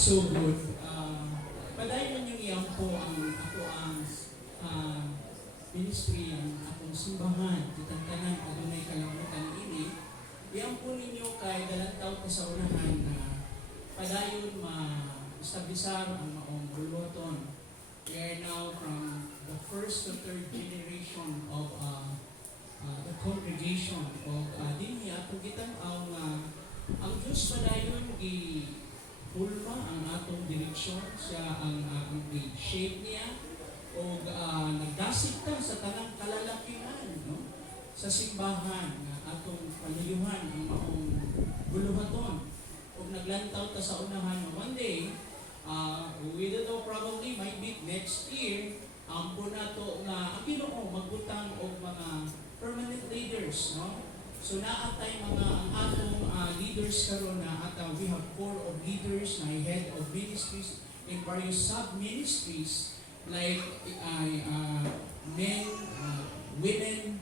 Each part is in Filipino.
So good. Padayon yung iyang po ang ako ang ministry ang akong simbahan. Titantanan adunay kalangutan ini. Iyang po ninyo kay dalantaw ko sa unahan na padayon ma-establisar ang maong buluton. We are now from the first to third generation of the congregation of dinhi atong gitanaw nga ang Diyos padayon hulma ang atong direksyon, siya ang shape niya o nagdasig ta sa tanang kalalakihan no? Sa simbahan nga atong paluyuhan ang maong buluhaton o naglantaw ta sa unahan one day we don't know, probably might be next year ang po nato nga ang Ginoo magbutang og mga permanent leaders no. So naatay mga ang atong leaders karon na we have 4 of leaders na head of ministries in various sub-ministries like men, women,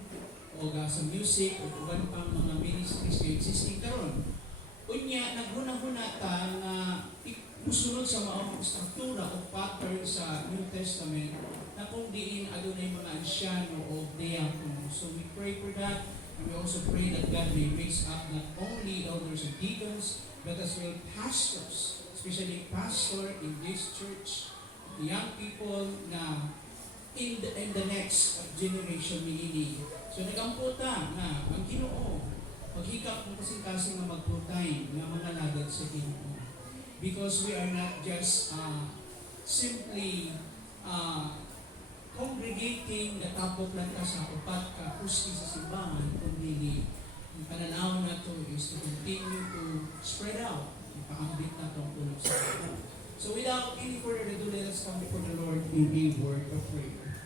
o sa music, o uban pang mga ministries na existing karon. Unya, naghuna-huna ta na musunod sa maong struktura o pattern sa New Testament na kung diin adunay mga ansyano o diakono. So we pray for that. And we also pray that God may raise up not only elders and deacons, but as well pastors, especially pastor in this church, young people na in the next generation ni. So nagamputa na ang Ginoo maghikap ng kasing-kasing na magputay ng mga lagad sa Ginoo. Because we are not just simply congregating na tapok lang ka sa upat ka puski sa simbahan, kundi ang pananaw na to is to continue to spread out, ipaambit na itong tulog sa Ginoo. So without any further ado, let us come before the Lord in a word of prayer.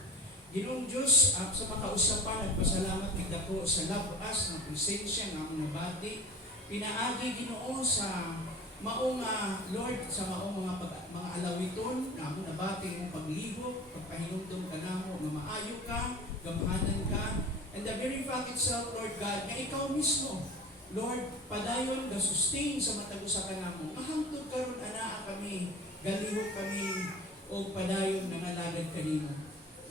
Ginoong Diyos, sa makausapan, nagpasalamat nagdako sa labas ng presensya ng among nabati, pinaagi Ginoo sa maong Lord, sa maong mga alawiton na among nabati mong paglihok, pagpahinumdum ka namo, na maayo ka, gamhanan ka, and the very fact itself, Lord God, na ikaw mismo, Lord, padayon, sustain sa matagusa ka namo, mahangtod karon anaa kami, galihok kami, o padayon na nalagad kanino.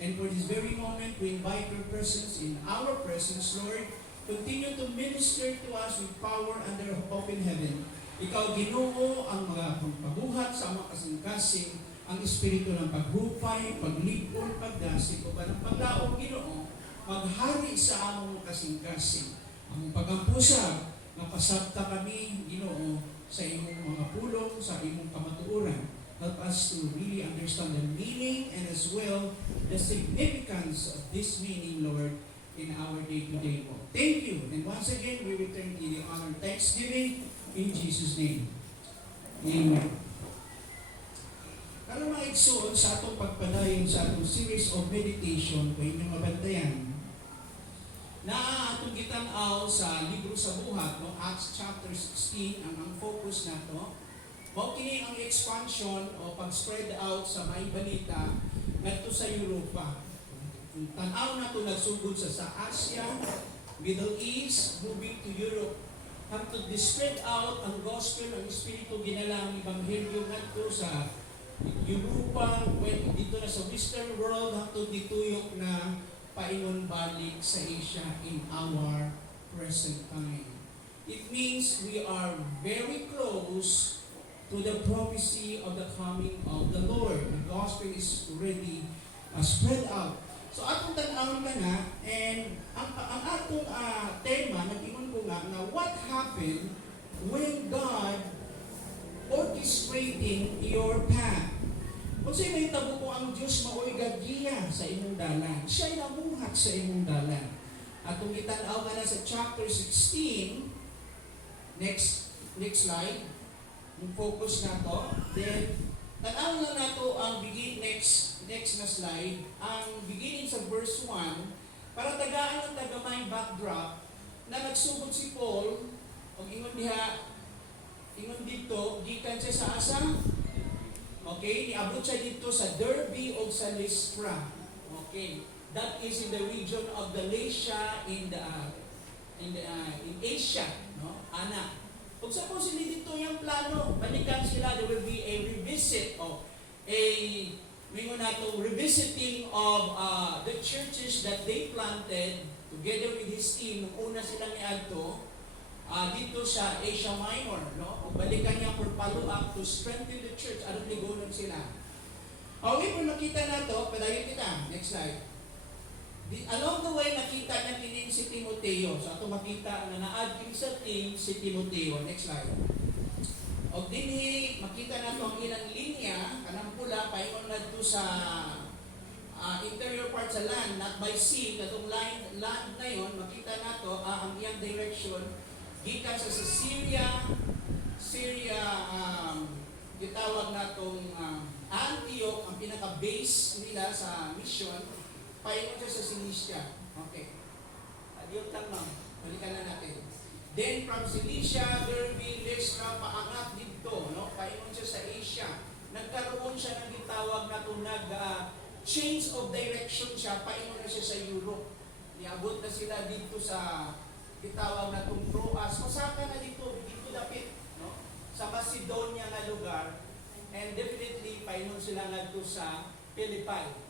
And for this very moment, we invite your presence in our presence, Lord. Continue to minister to us with power under open heaven. Ikaw, Ginoo, ang mga pagpabuhat sa mga kasing-kasing, ang espiritu ng paghupay, paglipon, pagdasig, o ba ng paglaong, Ginoo, maghari sa among kasing-kasing. Ang pagampusag, napasabta kami, Ginoo, sa imong mga pulong, sa imong kamatuoran. Help us to really understand the meaning and as well the significance of this meaning, Lord, in our day-to-day walk. Thank you. And once again, we return to the honor thanksgiving in Jesus' name. Amen. Karon mga igsoon sa atong pagpadayon sa atong series of meditation kung inyong mabantayan na atong gitanaw sa libro sa buhat, no? Acts chapter 16 ang focus nato. Mao kini ang expansion o pag-spread out sa may balita ngadto sa Europa. Tan-aw nato nagsugod sa Asia, Middle East, moving to Europe. Hangtod di-spread out ang gospel, ang espiritu ginalang ebanghelyo ngadto sa Europa, dito na sa Western world, hangtod dituyok na paingon balik sa Asia in our present time. It means we are very close to the prophecy of the coming of the Lord. The gospel is already spread out. So atong tan-awon ka na, and ang atong tema, nag-ingon ko nga, na what happened when God orchestrating your path. Kung sa'yo may tabo ko ang Diyos mao'y gagiya sa imong dalan. Siya'y namuhat sa imong dalan. Atong itanaw ka na sa chapter 16, next slide, yung focus na to. Then, tanaw na nato ang next na slide, ang beginning sa verse 1, para tagaan ang tagamay backdrop na nagsugod si Paul, o ingon dito, gikan siya sa asa? Okay, niabot siya dito sa Derbe o sa Lystra. Okay, that is in the region of Galatia in Asia, no? Ana. Kung supposedly dito yung plano, balikan sila, there will be a revisit of a mingo na to revisiting of the churches that they planted together with his team nung una silang iadto dito sa Asia Minor, no? O balikan niya for follow-up to strengthen the church, aron ligonon sila. Okay, kung nakita na to, padayon kita. Next slide. Along the way, nakita niya kinin si Timoteo. So, ato makita na na-add kini sa team si Timoteo. Next slide. O dinhi, makita na to ang ilang linya, kanang pula, paingon na to sa interior part sa land, not by sea, katong land na yon, makita na to ang iyang direction, gikan sa Syria, gitawag na tong Antioch, ang pinaka-base nila sa mission, paingon siya sa Cilicia. Okay. Adiot lang ma'am. Balikan na natin. Then from Cilicia, Derbe, Lystra, paangat dito, no? Paingon siya sa Asia. Nagkaroon siya ng gitawag na itong change of direction siya, paingon na siya sa Europe. Iabot na sila dito sa gitawag na itong Troas. Masaka na dito dapit, no? Sa Macedonia na lugar. And definitely, paingon sila nga dito sa Philippi.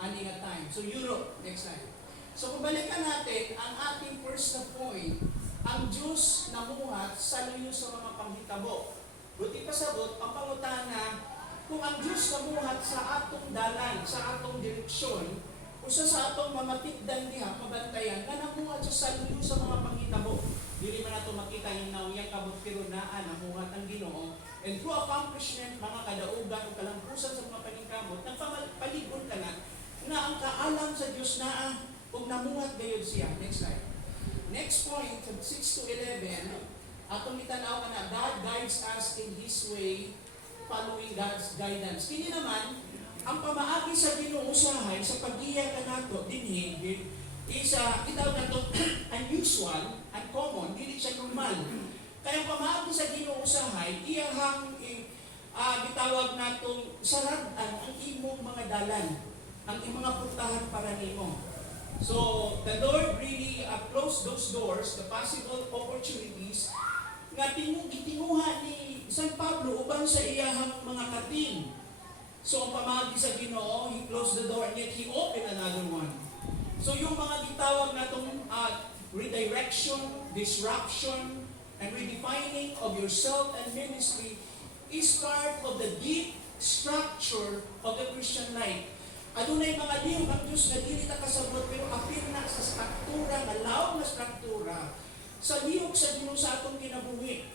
Aning a time. So Europe, next slide. So kung balikan natin, ang ating first na point, ang Diyos namuhat sa luyo sa mga panghitabo. Buti pasabot, ang pangutana, kung ang Diyos namuhat sa atong dalan, sa atong direksyon, usa sa atong mamatikdan niya, mabantayan, na namuhat siya sa luyo sa mga panghitabo. Dili man nato makita yung nauyang kabutkironaan, namuhat ang Ginoo. And through accomplishment, mga kadaugan o kalampusan sa mga paningkamot, nagpaligon ka na ang kaalam sa Diyos na kung namuhat gayud siya. Next slide. Next point, 6 to 11, atong itanaw ka na, God guides us in His way, following God's guidance. Kini naman, ang pamaagi sa Ginoo usahay, sa pag-iya ka nato, dinhi, isa, kitawag na ito, unusual, uncommon, hindi siya normal. Kaya ang pamaagi sa Ginoo usahay, iyahang gitawag na itong sarad ang imong mga dalan, ang mga puntahan para nimo. So, the Lord really closed those doors, the possible opportunities, nga gitinguha ni San Pablo uban sa iyahang mga kating. So, ang pamagi sa Ginoo, He closed the door and yet He opened another one. So, yung mga gitawag na itong redirection, disruption, and redefining of yourself and ministry is part of the deep structure of the Christian life. Adunay mga lihok ang Diyos na dili ta kasabot pero apil na sa struktura, malaw na struktura sa lihok sa Ginoo sa atong kinabuhi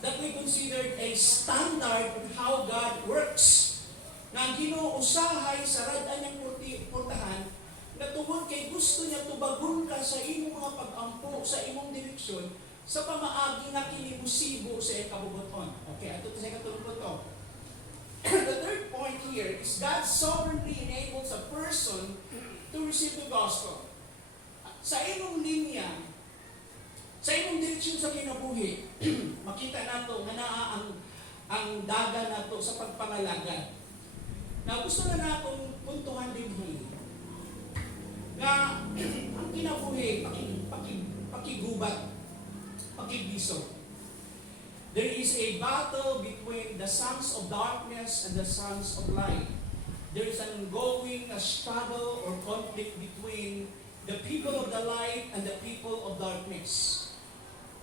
that we considered a standard on how God works. Na ang Ginoo usahay sa radan niyang portahan na tungod kay gusto niya tubagon ka sa imong mga pag-ampo, sa imong direksyon, sa pamaagi nga kinibusibo sa ikabubuton. Okay, ato sa ikatulong to. The third point here is God sovereignly enables a person to receive the gospel. Sa imong linya, sa imong direksyon sa kinabuhi, makita nato nga naa ang daga nato sa pagpangalagad. Na gusto na natong puntuhan din nga ang kinabuhi, pakigubat, pakibiso. There is a battle between the sons of darkness and the sons of light. There is an ongoing struggle or conflict between the people of the light and the people of darkness.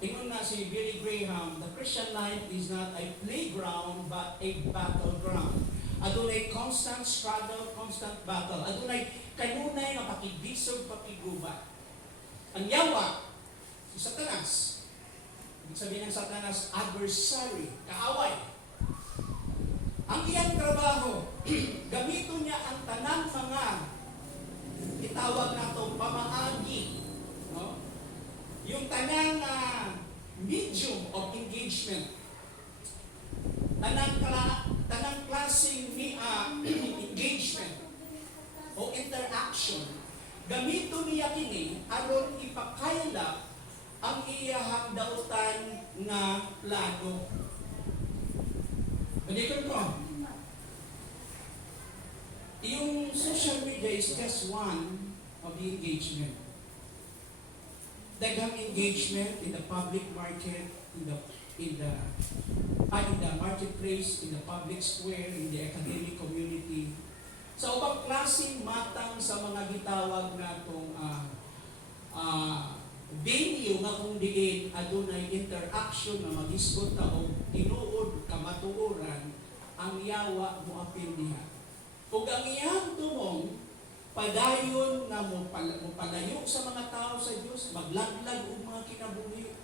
Ingon nga si Billy Graham, the Christian life is not a playground but a battleground. Adunay constant struggle, constant battle. Adunay kanunay nga pakibisog, pakigubat. Ang yawa, si Satanas, ibig sabihin ng Satanas, adversary, kaaway. Ang iyang trabaho, gamiton niya ang tanang mga itawag na itong pamaagi. No? Yung tanang medium of engagement. Tanang klaseng engagement o interaction. Gamiton niya kini aron ipakaila ang iyahang dautan nga plano. Manikon ko. Yung social media is just one of the engagement. Daghang engagement in the public market, in the in the marketplace, in the public square, in the academic community. Sa ubang klaseng matang sa mga gitawag natong venue nga kung diin adunay interaction na magisgot ta og tinuod kamatuoran, ang yawa mo apil niya. Ug ang iyang tumong padayon nga mo palayo sa mga tao sa Dios, maglaglag og mga kinabuhi,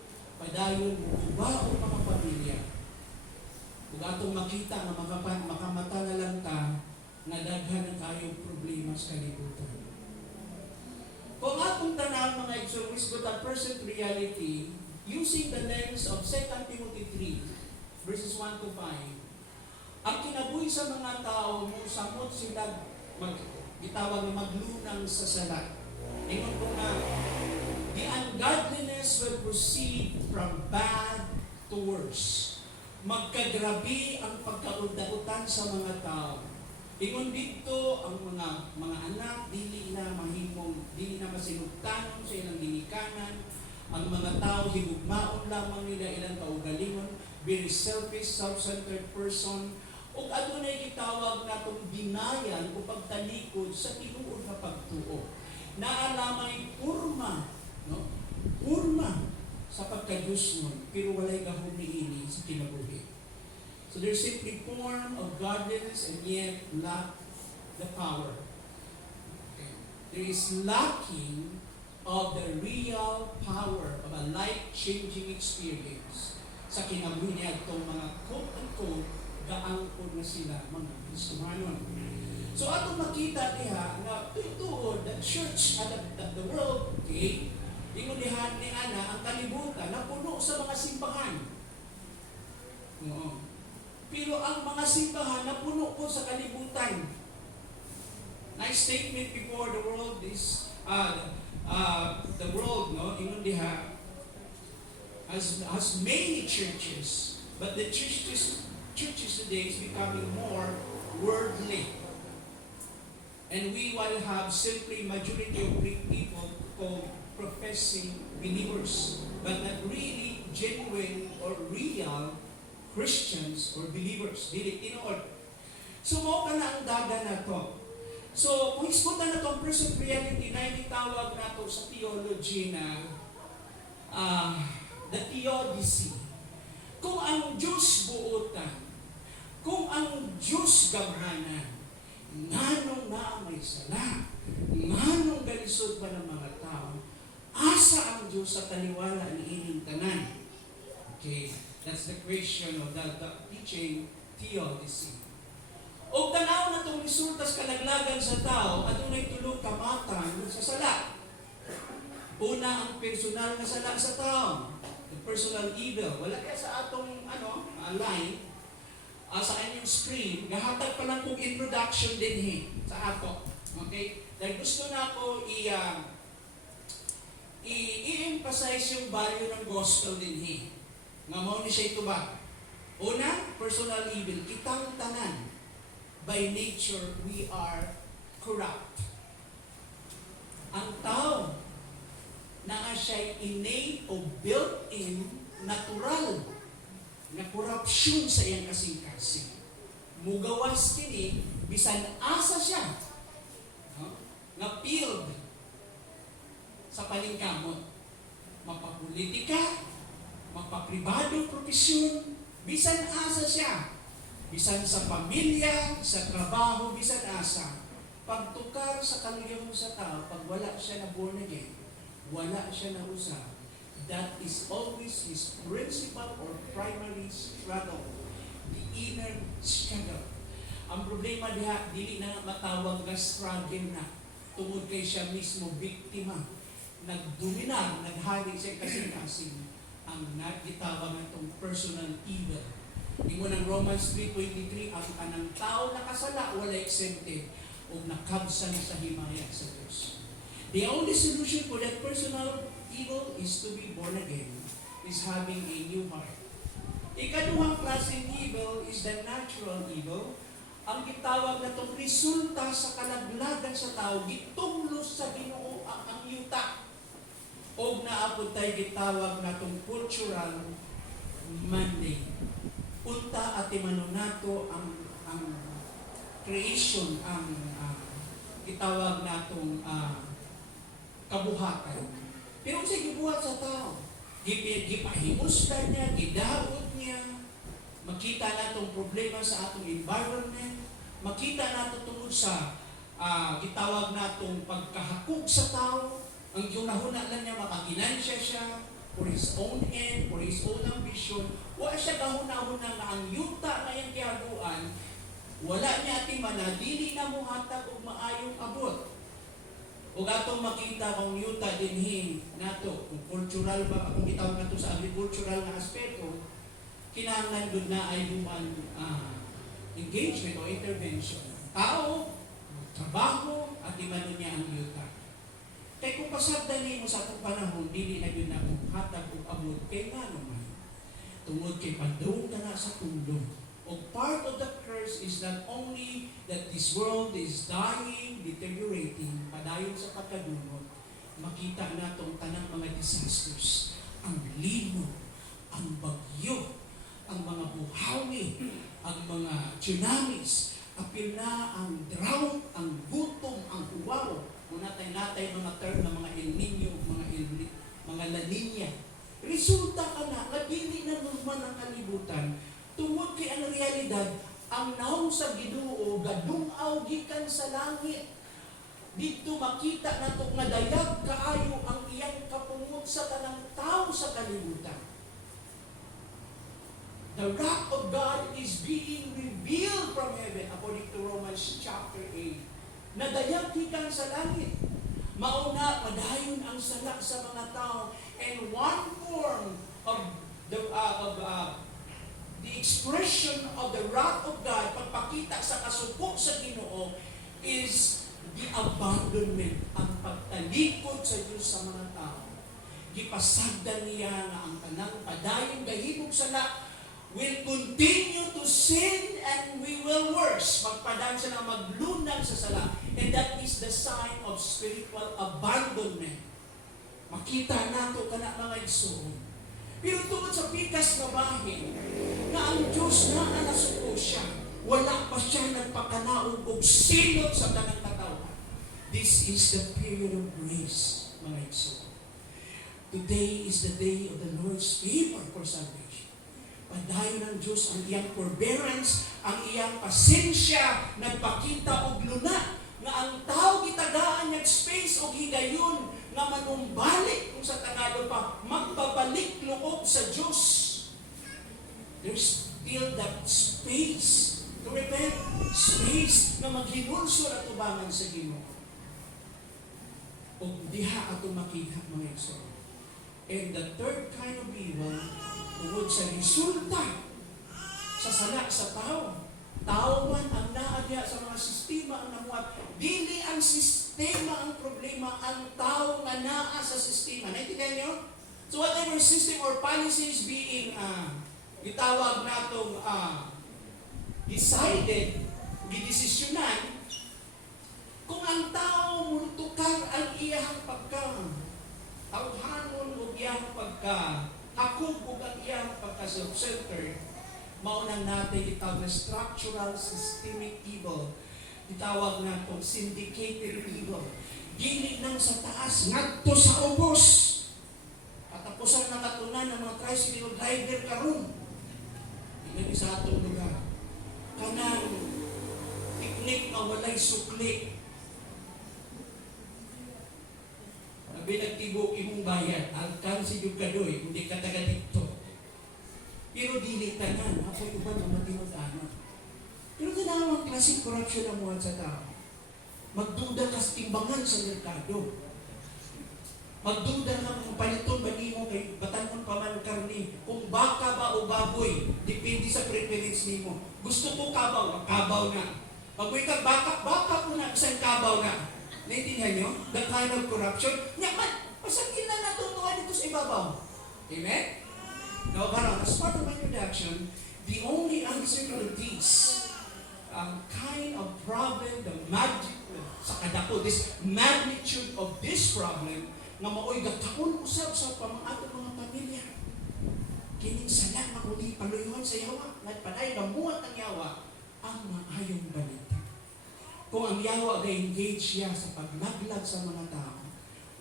padayon mo uba og mga pamilya. Ug atong makita nga makamata na lang ta nga daghan ang kayong problema sa kalibutan. Kung atong tanaw mga igsoon with a present reality, using the lens of 2 Timothy 3, verses 1 to 5, ang kinabuhi sa mga tao mo samot sila gitawag na maglunang sa sala. Ingon ko nga, the ungodliness will proceed from bad to worse. Magkagrabi ang pagkaudautan sa mga tao. Ingon dito ang mga anak dili na masinugtanon sa ilang ginikanan. Ang mga tao higugmaon lamang nila ilang kaugalingon, very selfish, self-centered person. Ug adunay gitawag natong binayan o pagtalikod sa tinuod nga pagtuo. Naalamay purma, no? Purma sa pagkadiyos pero walay gahom niini sa kinabuhi. So they're simply form of godliness and yet lack the power. Okay. There is lacking of the real power of a life-changing experience sa kinabuhi niya itong mga quote-unquote gaangkod na sila mga Kristohanon. So atong makita diha na tuod the church at the world, okay, ingon diha ni ana ang kalibutan na puno sa mga simbahan. Oo. Pero ang mga simbahan na puno po sa kalibutan. Nice statement before the world is the world, no, ingon diha has many churches, but the churches today is becoming more worldly. And we will have simply majority of Greek people called professing believers, but not really genuine or real Christians or believers. Dili tinuod. So mo ka na ang daga na to. So kung iskutan na itong present reality na itawag na to sa theology na the theodicy. Kung ang Diyos buotan, kung ang Diyos gamhanan, nganong na may sala, nganong galisod pa ng mga tao, asa ang Diyos sa taliwala ni ining tanan? Okay, that's the question of the teaching theodicy. O tanaw na itong resulta sa kalaglagan sa tao, adunay tulong kamatan sa sala. Una, ang personal na sala sa tao. The personal evil. Wala kaya sa atong line, sa inyong screen, gahatag pa lang kong introduction din sa ato. Okay? Dahil gusto na ako i-emphasize yung value ng gospel din nga mo ni siya ito ba? Una, personal evil. Kitang tanan. By nature, we are corrupt. Ang tao, na siya innate o built-in, natural, na korupsyon sa iyang kasing-kasing. Mugawas kini, bisan asa siya, no? Na field sa palingkamot. Mapapolitika, mapapribado, profesyon, bisan asa siya. Bisan sa pamilya, sa trabaho, bisan asa. Pagtukar sa kaliyong sa tao, pag wala siya na born again, wala siya na usap, that is always his principal or primary struggle. The inner struggle. Ang problema diha, dili na matawag na struggle na. Tungod kay siya mismo biktima. Nagdominar, naghari siya kasing-kasing ang nagitawag na itong personal evil. Ingon ng Romans 3:23, ang anang tao nakasala, wala exempted o nakabsan sa himaya sa Diyos. The only solution for that personal evil is to be born again, is having a new heart. Ikaduhang klaseng evil is the natural evil. Ang gitawag na itong resulta sa kalaglagan sa tao, gitunglos sa Ginoo ang yuta. O naapod tayo gitawag na itong cultural Monday. Punta at imanon nato ang creation, ang itawag natong kabuhatan. Pero sa gibuhat sa tao, gipahimusdan niya, gidaot niya, makita natong problema sa atong environment, makita nato tungod sa gitawag natong pagkahakog sa tao, ang ginahuna lang niya makakinansya siya, for his own end, for his own ambition. Wala siya kahuna-huna nga ang yuta na yung gihaguan, wala niya atimana, dili na mo hatag og maayong abot. O atong makita kung yuta dinhi nato, kung cultural ba, kung gitawag nato sa agricultural na aspeto, kinahanglan gud na ay human engagement o intervention. Tao, trabaho, at imanon niya ang yuta. Kaya kung pasagdan mo sa atong panahon, dili na yun na hatag o abot, kay nga naman. Tungod kay padung ka na sa tulong. O part of the curse is not only that this world is dying, deteriorating, padayon sa pagkadungot, makita na itong tanang mga disasters, ang lino, ang bagyo, ang mga buhawi, ang mga tsunamis, apil na ang drought, ang gutom, ang huwaro, natay mga term na mga El Nino, mga La Nina. Resulta ka na, dili na naman ang kalibutan, tungod kay ang realidad, ang naong sa Ginoo, gadungaw gikan sa langit. Dito makita nato nga dayag kaayo ang iyang kapungot sa tanang tao sa kalibutan. The wrath of God is being revealed from heaven, according to Romans chapter 8. Nadayag gikan sa langit. Mauna, madayon ang sala sa mga tao. And one form of the expression of the wrath of God, pagpakita sa kasuko sa Ginoo, is the abandonment, ang pagtalikod sa Diyos sa mga tao. Gipasagdan niya nga ang tanang padayon gahimog sala will continue to sin and we will worse. Magpadaan sila maglunag sa sala. And that is the sign of spiritual abandonment. Makita nato kana mga igsoon. Pero tungod sa pikas na bahin, na ang Diyos na nasuko siya, wala pa siya nagpakanaog og silot sa tanang katawan. This is the period of grace, mga igsoon. Today is the day of the Lord's favor for salvation. Padayon ng Diyos ang iyang forbearance, ang iyang pasensya, nagpakita og luna, nga ang tao gitagaan niyag space o higayon, nga manumbalik kung sa Tagalog pa, magbabalik loob sa Diyos. There's still that space to repent, space na maghinulso at tubangan sa Ginoo. O diha ato makita mga igsoon. And the third kind of evil, tungod sa resulta sa sala sa tao. Tao man ang naadya sa mga sistema ang namuhat. Dili ang sistema ang problema, ang tao nga naa sa sistema. Naintindihan niyo? So whatever system or policy is being itawag natong decided, gidesisyonan, kung ang tao muntukar ang iyang tawhanon o iyang hakog o ang iyang pagka-self-centered, maunang natin itawag na structural systemic evil. Itawag na itong syndicated evil. Dili nang sa taas, ngadto sa ubos. Katapusan na katunan ng mga tricycle driver karon. Hindi sa atong lugar. Kanang teknik na walay sukli. Binagtibok imong bayan, alkansi yung kadoy, hindi ka taga dito. Pero dili tanan, ako iba na matinod-ano. Pero tinawang klaseng corruption ang mga sa tao. Magduda ka sa timbangan sa merkado. Magduda ka kung paliton ba nimo kay batanon pa man karni. Kung baka ba o baboy, depende sa preference nimo. Gusto ko kabaw, kabaw na. Pag may kag baka ko na, isang kabaw na. Naintindihan nyo? The kind of corruption. Nyaman, pasagin na natutuwa dito sa ibabaw. Amen? Now, karon, as part of my introduction, the only answer to this kind of problem, the magic, sa kadako, this magnitude of this problem, nga mao'y gataon usab sa pamang ato mga pamilya. kining salat makundi paluyuhan sa yawa, ngat panay gamuhat ng yawa, ang maayong balita. Kung ang yawa ga-engage siya sa paglaglag sa mga tao,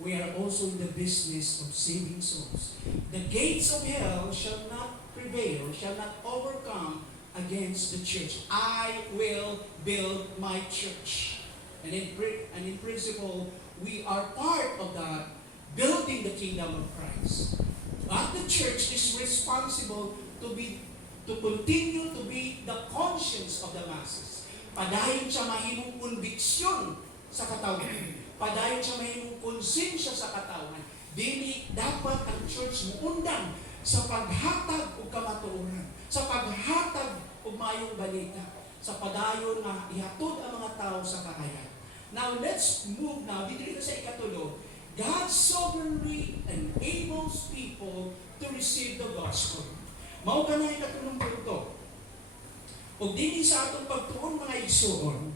we are also in the business of saving souls. The gates of hell shall not prevail, shall not overcome against the church. I will build my church. And in principle, we are part of that, building the kingdom of Christ. But the church is responsible to continue to be the conscience of the masses. Padayon siya mahimong konbiksyon sa katawan. Padayon siya mahimong konsensya sa katawan. Dili dapat ang church muundan sa paghatag og kamatuoran, sa paghatag og maayong balita, sa padayon nga ihatod ang mga tao sa kakayan. Now let's move now dito sa ikatulo. God sovereignly enables people to receive the gospel. Mao ka na ikatulong punto. O dini sa atong pagtuon mga igsoon,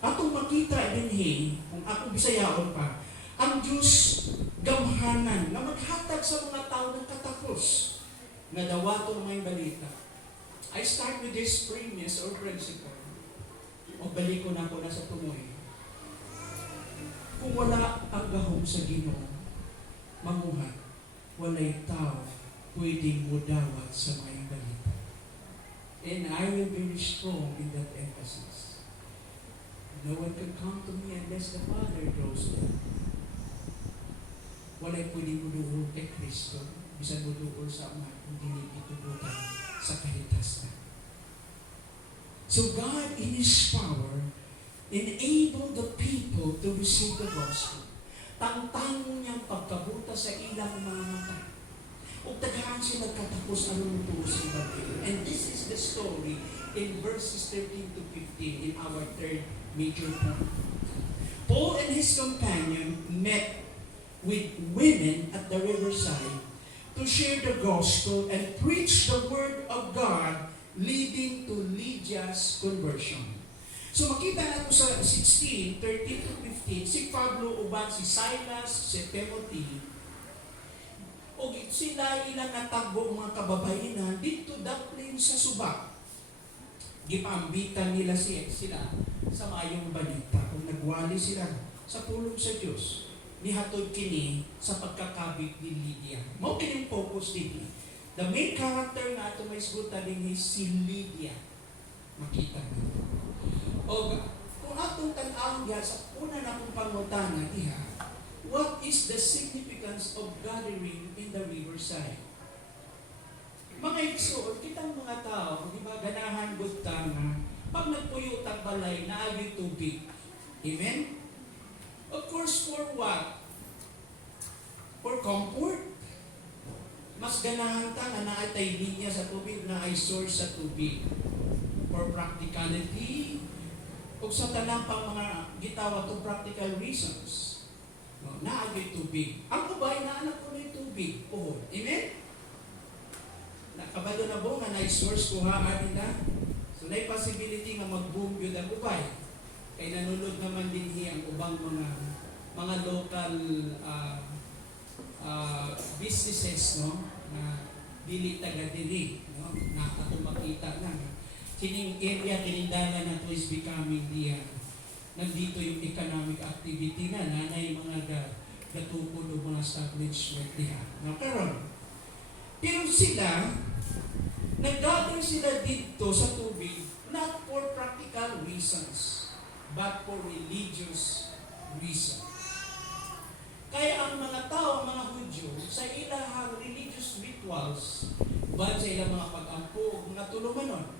atong makita dinhi, kung akong bisayaon pa, ang Diyos gamhanan na maghatag sa mga tao ng katapos na dawaton may balita. I start with this premise or principle. O balik ko na ako na sa tumoy. Kung wala ang gahom sa Ginoo, manguhat, walay tao pwedeng mudawat sa mga balita. And I will be very strong in that emphasis. No one can come to me unless the Father draws them. Walay pwedeng muduol kay Kristo, bisan muduol sa Ama, kung hindi itubutan sa kahitasan. So God, in His power, enabled the people to receive the gospel. Tangtang niyang pagkabuta sa ilang mga mata. O tagahan sila katapos ang luto sa Biblia. And this is the story in verses 13 to 15 in our third major point. Paul and his companion met with women at the riverside to share the gospel and preach the word of God, leading to Lydia's conversion. So makita nato sa 16, 13 to 15, si Pablo uban si Silas, si Timothy, o sila ilang natagbo mga kababainan dito daplin sa suba. Gipambitan nila sila sa mayong balita. Kung nagwali sila sa pulong sa Diyos, nihatod kini sa pagkakabit ni Lydia. Mao kining focus dito. The main character na ito may isgutan din is si Lydia. Makita natin. O kung atong tan-awon diha sa una na kong pangutana diha, what is the significance of gathering in the riverside? Mga igsoon, kitang mga tao, di ba, ganahan buta nga, pag nagpuyo balay, naagay tubig. Amen? Of course, for what? For comfort. Mas ganahan ta nga naatay linya sa tubig, na ay source sa tubig. For practicality, o sa tanang pang mga gitawa to practical reasons. No, naagay tubig. Ang ubay, naanak ko na yung tubig. Puhol. Amen? Nakabado na bo nga na-source ko haan nila. So, na possibility nga mag-boom yun ang ubay. Kaya nanunod naman din ang ubang mga local businesses, no? Na dili taga-dili, no? Na atong makita na. Kining area, kining dalan na to is becoming nandito yung economic activity na nanay mga gatukod o mga establishment diha. Nakaroon. Pero sila, nag-gather sila dito sa tubig not for practical reasons, but for religious reasons. Kaya ang mga tao, mga Hudyo, sa ilang religious rituals, ba sa ilang mga pag-ampo, mga tulumanon,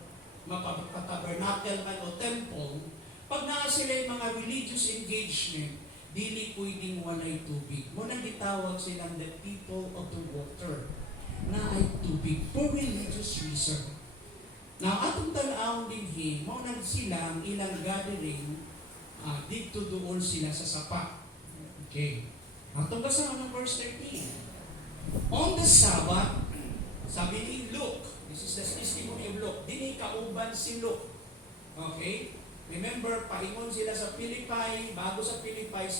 mapapatabernacle man o temple, pag naa sila yung mga religious engagement, dili pwedeng walay tubig. Muna gitawag silang the people of the water na ay tubig for religious reason. Now, atong tanawon din mo nang sila ang ilang gathering, dito doon sila sa sapa. Okay. Atong kasama ng verse 13. On the Sabbath, sabi ni Luke, this is the testimony of Luke, dini kauban si Luke. Okay? Remember, paingon sila sa Philippi, bago sa Philippi,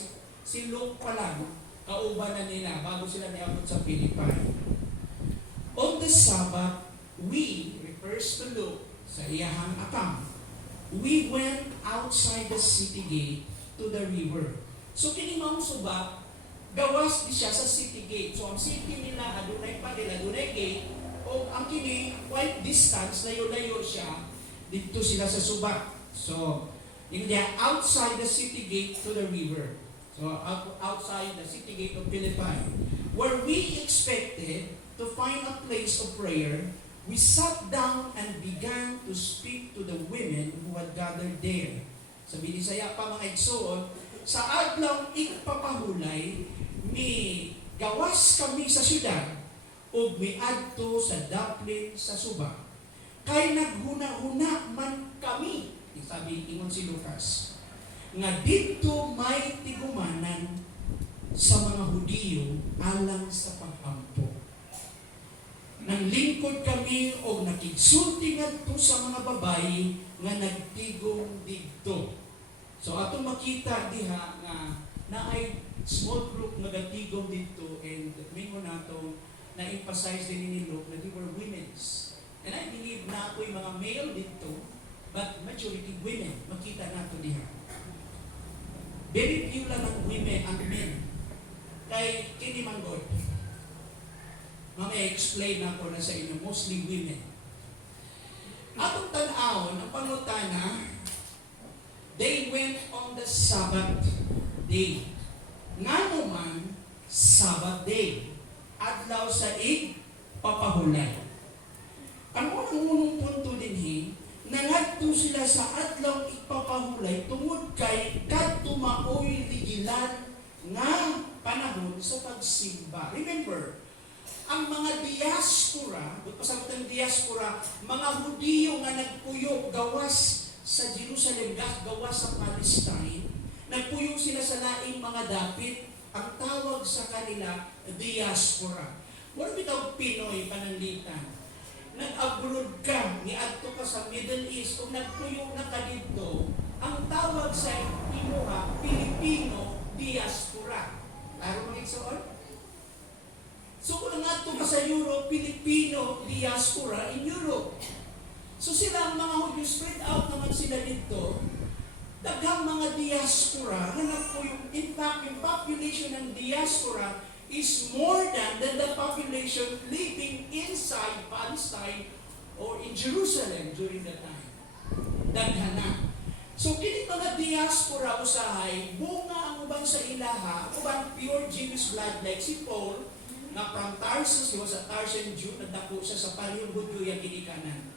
si Luke pa lang, kauban na nila, bago sila niabot sa Philippi. O On the Sabbath, we, refers to Luke, sa iyahang akam, we went outside the city gate to the river. So kini maong suba, gawas di siya sa city gate. So ang city nila, adunay pa nila, adunay gate, o ang kini, quite distance, layo-layo siya, dito sila sa suba. So, in the outside the city gate to the river. So, outside the city gate of Philippi, where we expected to find a place of prayer, we sat down and began to speak to the women who had gathered there. Sa Binisaya pa mga igsoon, sa adlaw igpapahulay, mi gawas kami sa syudad, o miadto sa daplin sa suba. Kay naghuna-huna man kami, sabi ingon si Lucas, nga dito may tigumanan sa mga Hudiyo alang sa paghampo. Nanglingkod kami o nakigsulti ngadto sa mga babayi nga nagtigong didto. So atong makita diha nga naay small group nga nagtigong didto, and mingo nato na-emphasize din ni Luke na they were women's. And I believe na ako'y mga male dito, but majority women, makita nato diha. Very few lang ang women and men. Kay kini man God, mamaya explain ako na sa inyo, mostly women. Atong tan-awon, ang pangutana, they went on the Sabbath day. Nga naman, Sabbath day. Adlaw sa papahulay. Ang unang punto din nangadto sila sa adlaw ipapahulay tungod kay kadto maoy rigilan nga panahon sa pagsimba. Remember, ang mga diaspora, pasabot ang diaspora, mga Hudiyo nga nagpuyo gawas sa Jerusalem, gawas sa Palestine, nagpuyo sila sa laing mga dapit, ang tawag sa kanila, diaspora. Wala bitaw Pinoy pananglitan. Nag-abroad ka, niadto ka sa Middle East, kung nagpuyo na ka dito, ang tawag sa imuha, Pilipino diaspora. Klaro mo igsoon? So kung ngadto ka sa Europe, Filipino diaspora in Europe. So sila ang mga Hudyo, spread out naman sila dito. Daghang mga diaspora, in fact, yung population ng diaspora is more than the population living inside Palestine or in Jerusalem during that time. Daghan na. So kini mga diaspora usahay, bunga ang uban sa ilaha, uban pure Jewish blood like si Paul, na from Tarsus, he was a Tarsian Jew, nagdako siya sa parehong Hudyo yung ginikanan.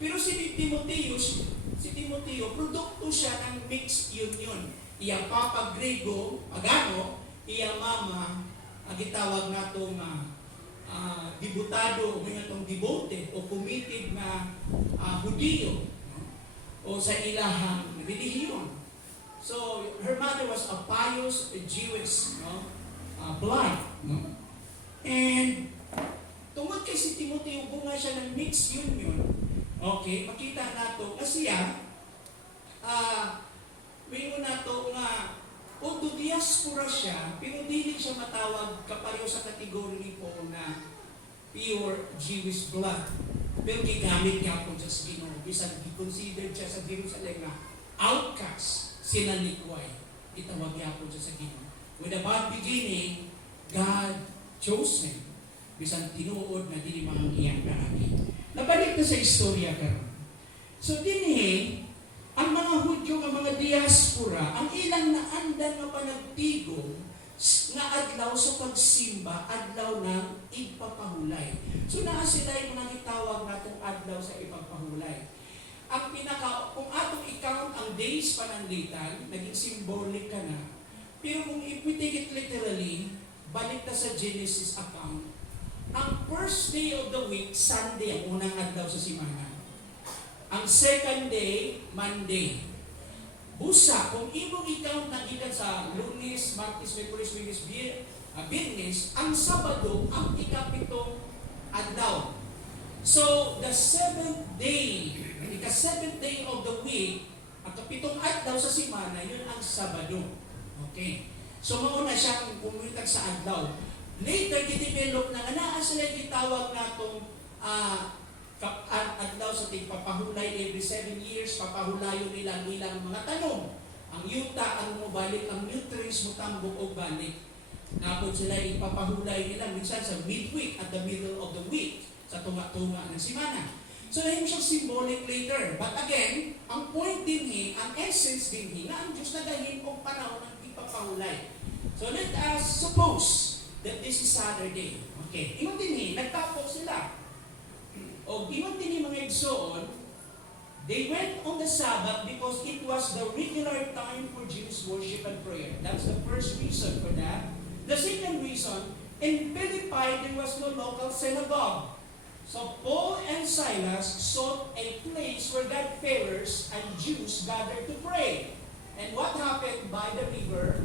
Pero si Timoteo, produkto siya ng mixed union. Iya papa Grego, Pagano, iya mama, gitawag natong dibutado, o nga itong devoted o committed na Hudiyo o sa ilahang relihiyon. So, her mother was a pious Jewish blood. No? And tungod kay si Timoteo, bunga siya ng mixed union. Okay, makita nato kasi mingo nato nga although diaspora siya, pero dili siya matawag kapareho sa kategorya po na pure Jewish blood. Pero gigamit niya po sa Ginoo. Bisan i-considered siya sa Jerusalem na outcast, sinalikway. Itawag niya po sa Ginoo. With a bad beginning, God chose him. Bisan tinuod na dili mangiyang karami. Nabalik na sa istorya karon. So dinhi ang mga Hudyo nga mga diaspora, ang ilang naandan nga panagtigong nga adlaw sa pagsimba, adlaw ng ipapahulay. So naa sila yung nagitawag natong adlaw sa ipapahulay. Ang kung atong i-count ang days pananglitan, naging symbolic ka na. Pero kung if we take it literally, balik na sa Genesis account, ang first day of the week, Sunday, ang unang adlaw sa simana. Ang second day, Monday. Busa, kung imong i-count na gikan sa Lunes, Martes, Miyerkules, Biyernes, ang Sabado ang ikapitong adlaw. So, the seventh day of the week, ang kapitong adlaw sa simana, yun ang Sabado. Okay. So, mauna siya kung pumunta sa adlaw. Later, gidevelop na nga naa sila gitawag natong adlaw sa tigpapahulay every 7 years, papahulayon nila ang ilang mga tanong. Ang yuta, ang mo balik, ang nutrients mo tambok o balik. Napod sila ipapahulay nila minsan sa midweek at the middle of the week, sa tunga-tunga ng simana. So, yun siyang symbolic later. But again, ang point din ang essence din na ang Diyos nagahin kong panahon ng ipapahulay. So, let us suppose that this is Saturday. Okay. Ingon din nagtapos sila. O ingon din mga igsoon, they went on the Sabbath because it was the regular time for Jewish worship and prayer. That's the first reason for that. The second reason, in Philippi, there was no local synagogue. So Paul and Silas sought a place where God-fearers and Jews gathered to pray. And what happened by the river,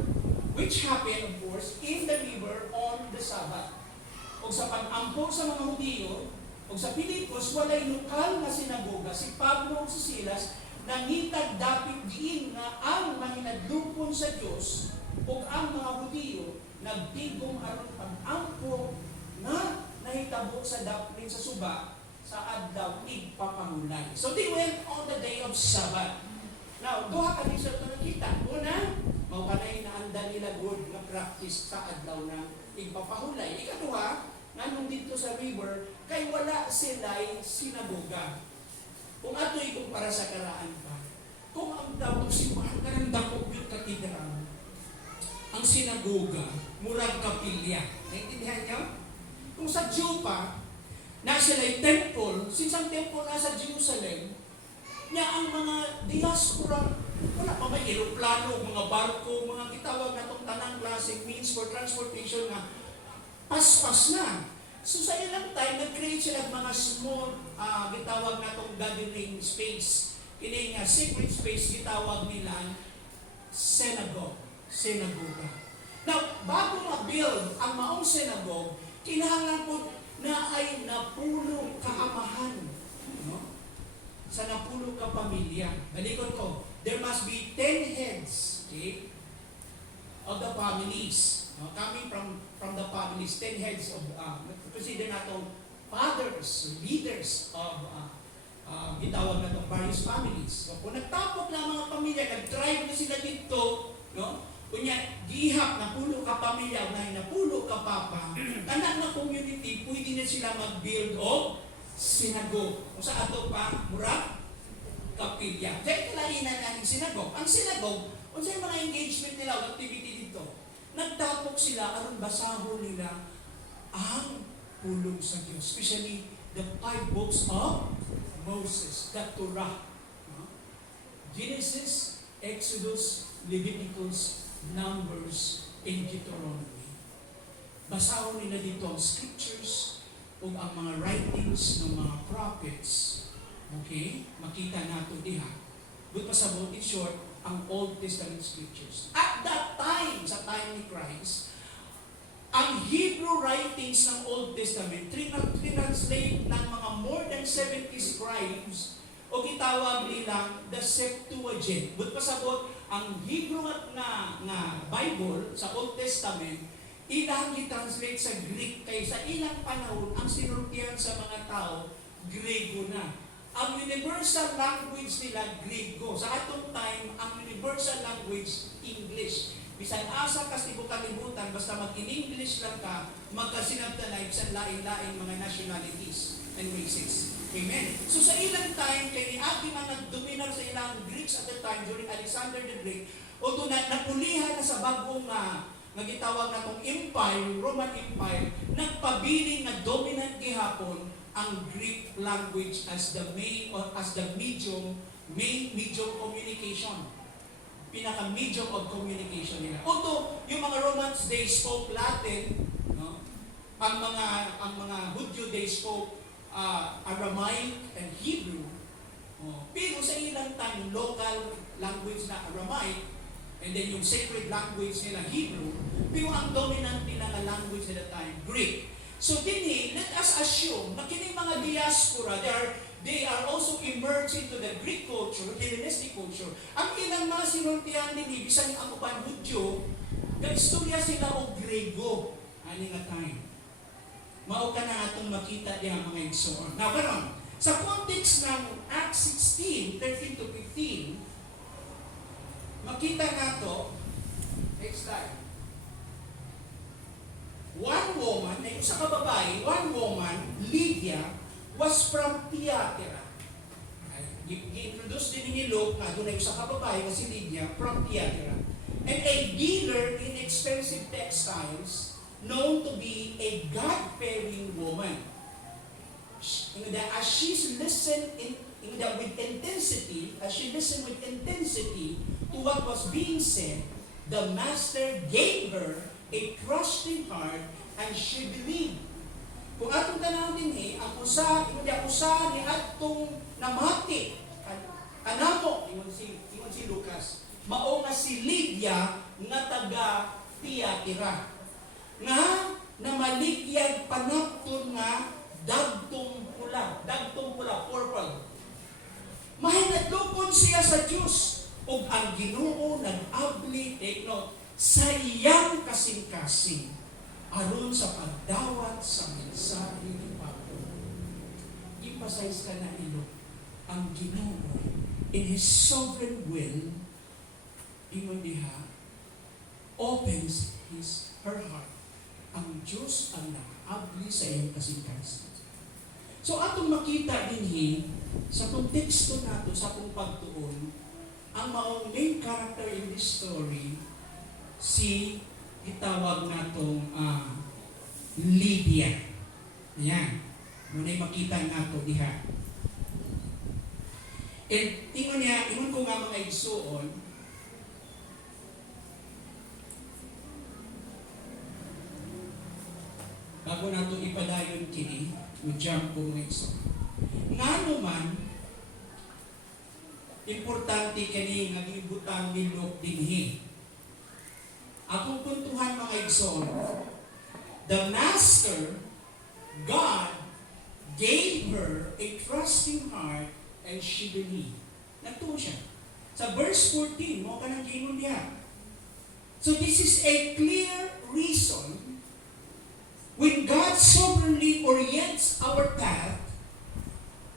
which happened, of course, in the river on the Sabbath. O sa pag-ampong sa mga Hudiyo, o sa Pilipos, walay lokal na sinagoga. Si Pablo o si Silas, nangitag dapit diin nga ang manginadlupon sa Diyos o ang mga Hudiyo, nagtigong aron pag-ampo na nahitabo sa daplin sa suba sa adlaw igpapahulay. So they went on the day of Sabbath. Now, duha ka din sa nakita. Una, maukanay na anda nila good na practice sa adlaw na igpapahulay. Ikaduha, nganong dito sa river, kay wala sila'y sinagoga. Kung ato'y kumpara sa karaan pa, kung ang daw simbahan ka ng dakog yung katedral, ang sinagoga, murag kapilya. Naintindihan niyo? Kung sa Jew pa, na sila'y temple, since ang temple nasa Jerusalem, niya ang mga diaspora, wala pa may aeroplano, mga barko, mga kitawag na itong tanang klaseng means for transportation na paspas na. So sa ilang time, nag-create sila ng mga small, gitawag na itong gathering space. Kini nga secret space, gitawag nila synagogue. Synagoga. Now, bago ma-build ang maong synagogue, kinahanglan po na ay napulo kaamahan. No? Sa napulo ka pamilya. Balikon ko, there must be 10 heads, okay, of the families. Coming from the families, 10 heads of, consider natin fathers, leaders of, gitawag na itong various families. So, kung nagtapok na mga pamilya, nag-drive na sila dito, no? Kunya, gihap na pulo ka pamilya, na pulo ka papa, tanan na community, pwede na sila mag-build of sinagogue. Kung sa ato pa, mura, kapilya. Dahil kalainan natin sinagogue. Ang sinagogue, kung sa mga engagement nila, activity dito, nagtapok sila, aron basahon nila ang pulong sa Diyos. Especially the 5 books of Moses, the Torah. Genesis, Exodus, Leviticus, Numbers, and Deuteronomy. Basahon nila dito ang scriptures o ang mga writings ng mga prophets. Okay? Makita nato diha. But pasabot in short, ang Old Testament scriptures. At that time, sa time ni Christ, ang Hebrew writings ng Old Testament, translate ng mga more than 70 scribes o gitawag nilang the Septuagint. But pasabot, ang Hebrew na Bible sa Old Testament, ilang i-translate sa Greek, kaya sa ilang panahon, ang sinultihan sa mga tao, Grego na. Ang universal language nila, Grego. Sa atong time, ang universal language, English. Bisan asa kas tibo kalibutan, basta mag-in-English lang ka, magkasinabtanay sa lain-lain mga nationalities and races. Amen. So sa ilang time, kay niagi man nagdominar sa ilang Greeks at the time during Alexander the Great, o doon napulihan na sa bagong nagitawag na itong empire, Roman Empire, nagpabiling na dominant gihapon ang Greek language as the main or as the main medium communication. Pinaka-medium of communication nila. Although yung mga Romans, they spoke Latin, no? Ang mga Hudyo, they spoke Aramaic and Hebrew. Pero sa ilang time, local language na Aramaic, and then yung sacred language nila, Hebrew, pero ang dominant nila na language nila time, Greek. So dinhi, let us assume na kining mga diaspora, they are also emerged into the Greek culture, Hellenistic culture. Ang ilang mga sinultihan din, bisan ang uban Hudyo, nag-istorya sila o Grego. Ani nga time. Mao ka na atong makita diha mga igsoon. Now karon, sa context ng Acts 16:13 to 15, makita nato, next slide. One woman, ay usa ka babae, one woman, Lydia, was from Thyatira. Gi-introduce din ni Luke na doon ay usa ka babae nga si Lydia from Thyatira. And a dealer in expensive textiles, known to be a God-fearing woman. As she listened with intensity to what was being said, the master gave her a trusting heart, and she believed. Kung atong tanawin ang usa ni atong namati, kanamo, ingon si Lucas, mao nga si Lydia nga taga Thyatira, nga namaligyag panapton nga dagtong pula, purple. Mahinadlokon siya sa Diyos, ug ang Ginoo nag-abli, take note, sa iyang kasing-kasing aron sa pagdawat sa mensahe ni Pablo. Emphasize ka na ilo, ang Ginoo in His sovereign will, ingon diha, opens her heart. Ang Diyos ang nakaabli sa iyong kasing-kasing. So atong makita dinhi sa konteksto nato sa atong pagtuon, ang maong main character in this story, si itawag natong Lydia. Yan. Muna'y makita nato diha. And ingon ko nga mga igsuon, bago nato ipadayon kini, jump ko mga igsuon. Nga naman, importante kani nga gibutang ni Luke dinhi. Akong puntuhan mga igsoon, the Master, God, gave her a trusting heart and she believed. Nagtuo siya. Sa verse 14, mo ka nang gingon diha. So this is a clear reason when God sovereignly orients our path,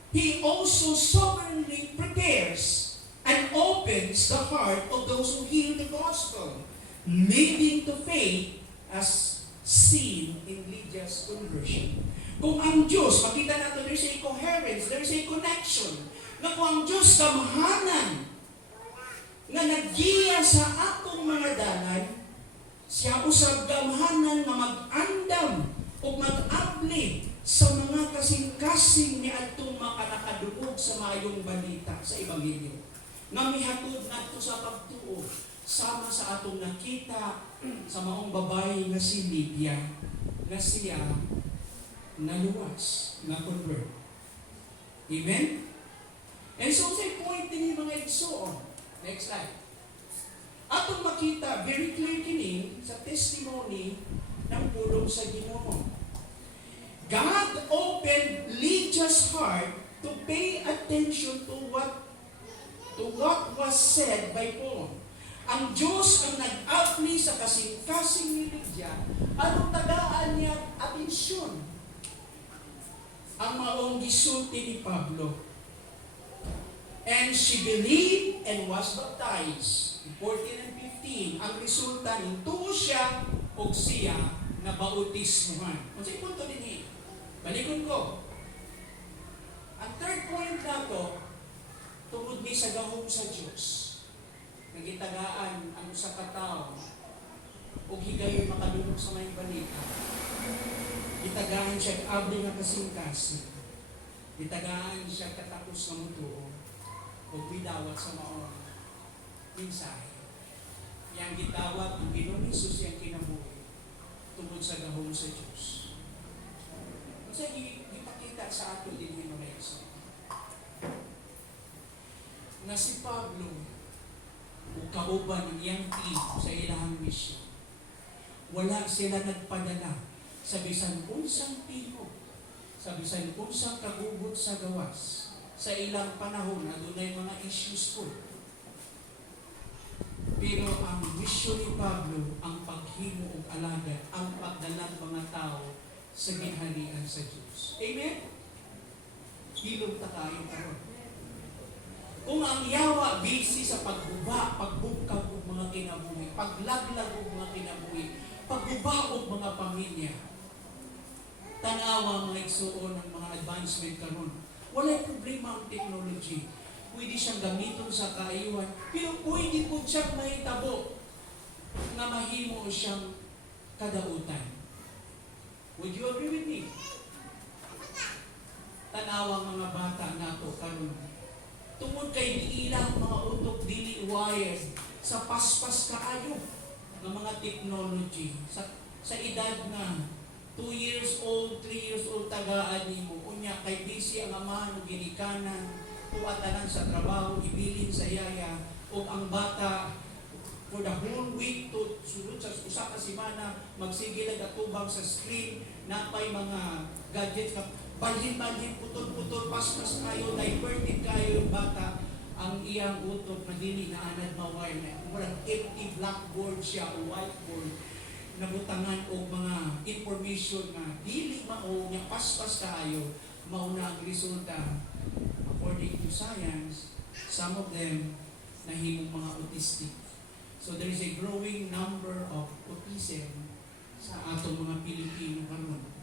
He also sovereignly prepares and opens the heart of those who hear the gospel, leading to faith as seen in Lydia's conversion. Kung ang Diyos, makita natin there's a coherence, there's a connection, na kung ang Diyos kamahanan, nga naggiya sa atong mga dalan, siya usab kamahanan na mag-andam o mag-abli sa mga kasing-kasing ni atong makanakadungog sa mayong balita sa Ebanghelyo. Nga mihatod nato sa pagtuo, sama sa atong nakita sa maong babae nga si Lydia, nga siya naluwas, na-convert. Amen? And so, sa point din yung mga igsoon. Next slide. Atong makita, very clear kini sa testimony ng pulong sa Ginoo. God opened Lydia's heart to pay attention to what was said by Paul. Ang Diyos ang nag-abli sa kasing-kasing ni Lydia, anong tagaan niya atensyon? Ang maong gisulti ni Pablo. And she believed and was baptized. 14 and 15, ang resulta nito siya o siya na bautismuhan. Kung sa'yo punto din eh, balikon ko. Ang third point na to, tungod ni sa gahom sa Diyos. Nagitagaan ang usa ka tawo o higayon makadulog sa may balita. Gitagaan siya abli nga kasing-kasing. Gitagaan siya katapos ng mutuo o bidawat sa maong mensahe. Yang gitawat ng Ginoong Hesus yang kinabuhi tungod sa gahom sa Diyos. Kasi ipakita sa ato din yung mga igsoon na si Pablo o kauban ng iyang team sa ilang mission, wala sila nagpadala sa bisan unsang tihog, sa bisan unsang kagugot sa gawas, sa ilang panahon na doon ay mga issues po. Pero ang mission ni Pablo, ang paghimo og alagad, ang pagdalang mga tao sa ginharian sa Diyos. Amen? Hilong ta kayo karon. Kung ang yawa busy sa pagguba, pagbukag og mga kinabuhi, paglaglag og mga kinabuhi, pagguba og mga pamilya, tanawa mga igsuon ng mga advancement karon. Walay problema ang technology. Pwede siyang gamiton sa kaayuhan, pero pwede po siyang mahitabo na mahimo siyang kadautan. Would you agree with me? Tanawang mga bata nato karon. Tungod kay ilang mga utok dili wired sa paspas kaayo ng mga technology sa edad na 2 years old, 3 years old tagaan nimo unya kay busy ang ama no ginikanan tuwatanan sa trabaho ibilin sa yaya ug ang bata for the whole week to sulod sa usa ka semana magsige nagatubang sa screen napay mga gadgets ka balhin-balhin, putol-putol, paspas kayo, diverted kayo yung bata, ang iyang utok na dili na anad maway na walang empty blackboard siya o whiteboard nabutangan o mga information na dili mao niya paspas kayo mauna ang resulta according to science some of them nahimong mga autistic. So there is a growing number of autism sa atong mga Pilipino karon.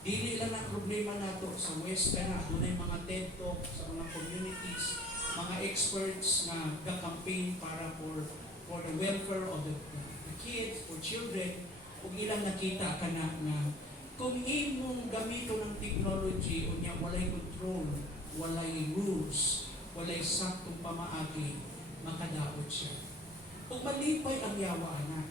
Dili lang ang problema nato sa West kana dunay mga TED Talk sa mga communities, mga experts na ga-campaign para for the welfare of the kids, for children, ug ilang nakita kana na kung imong gamito ng technology unya walay control, walay rules, walay saktong pamaagi, makadaot siya. Ug malipay ang yawa anak.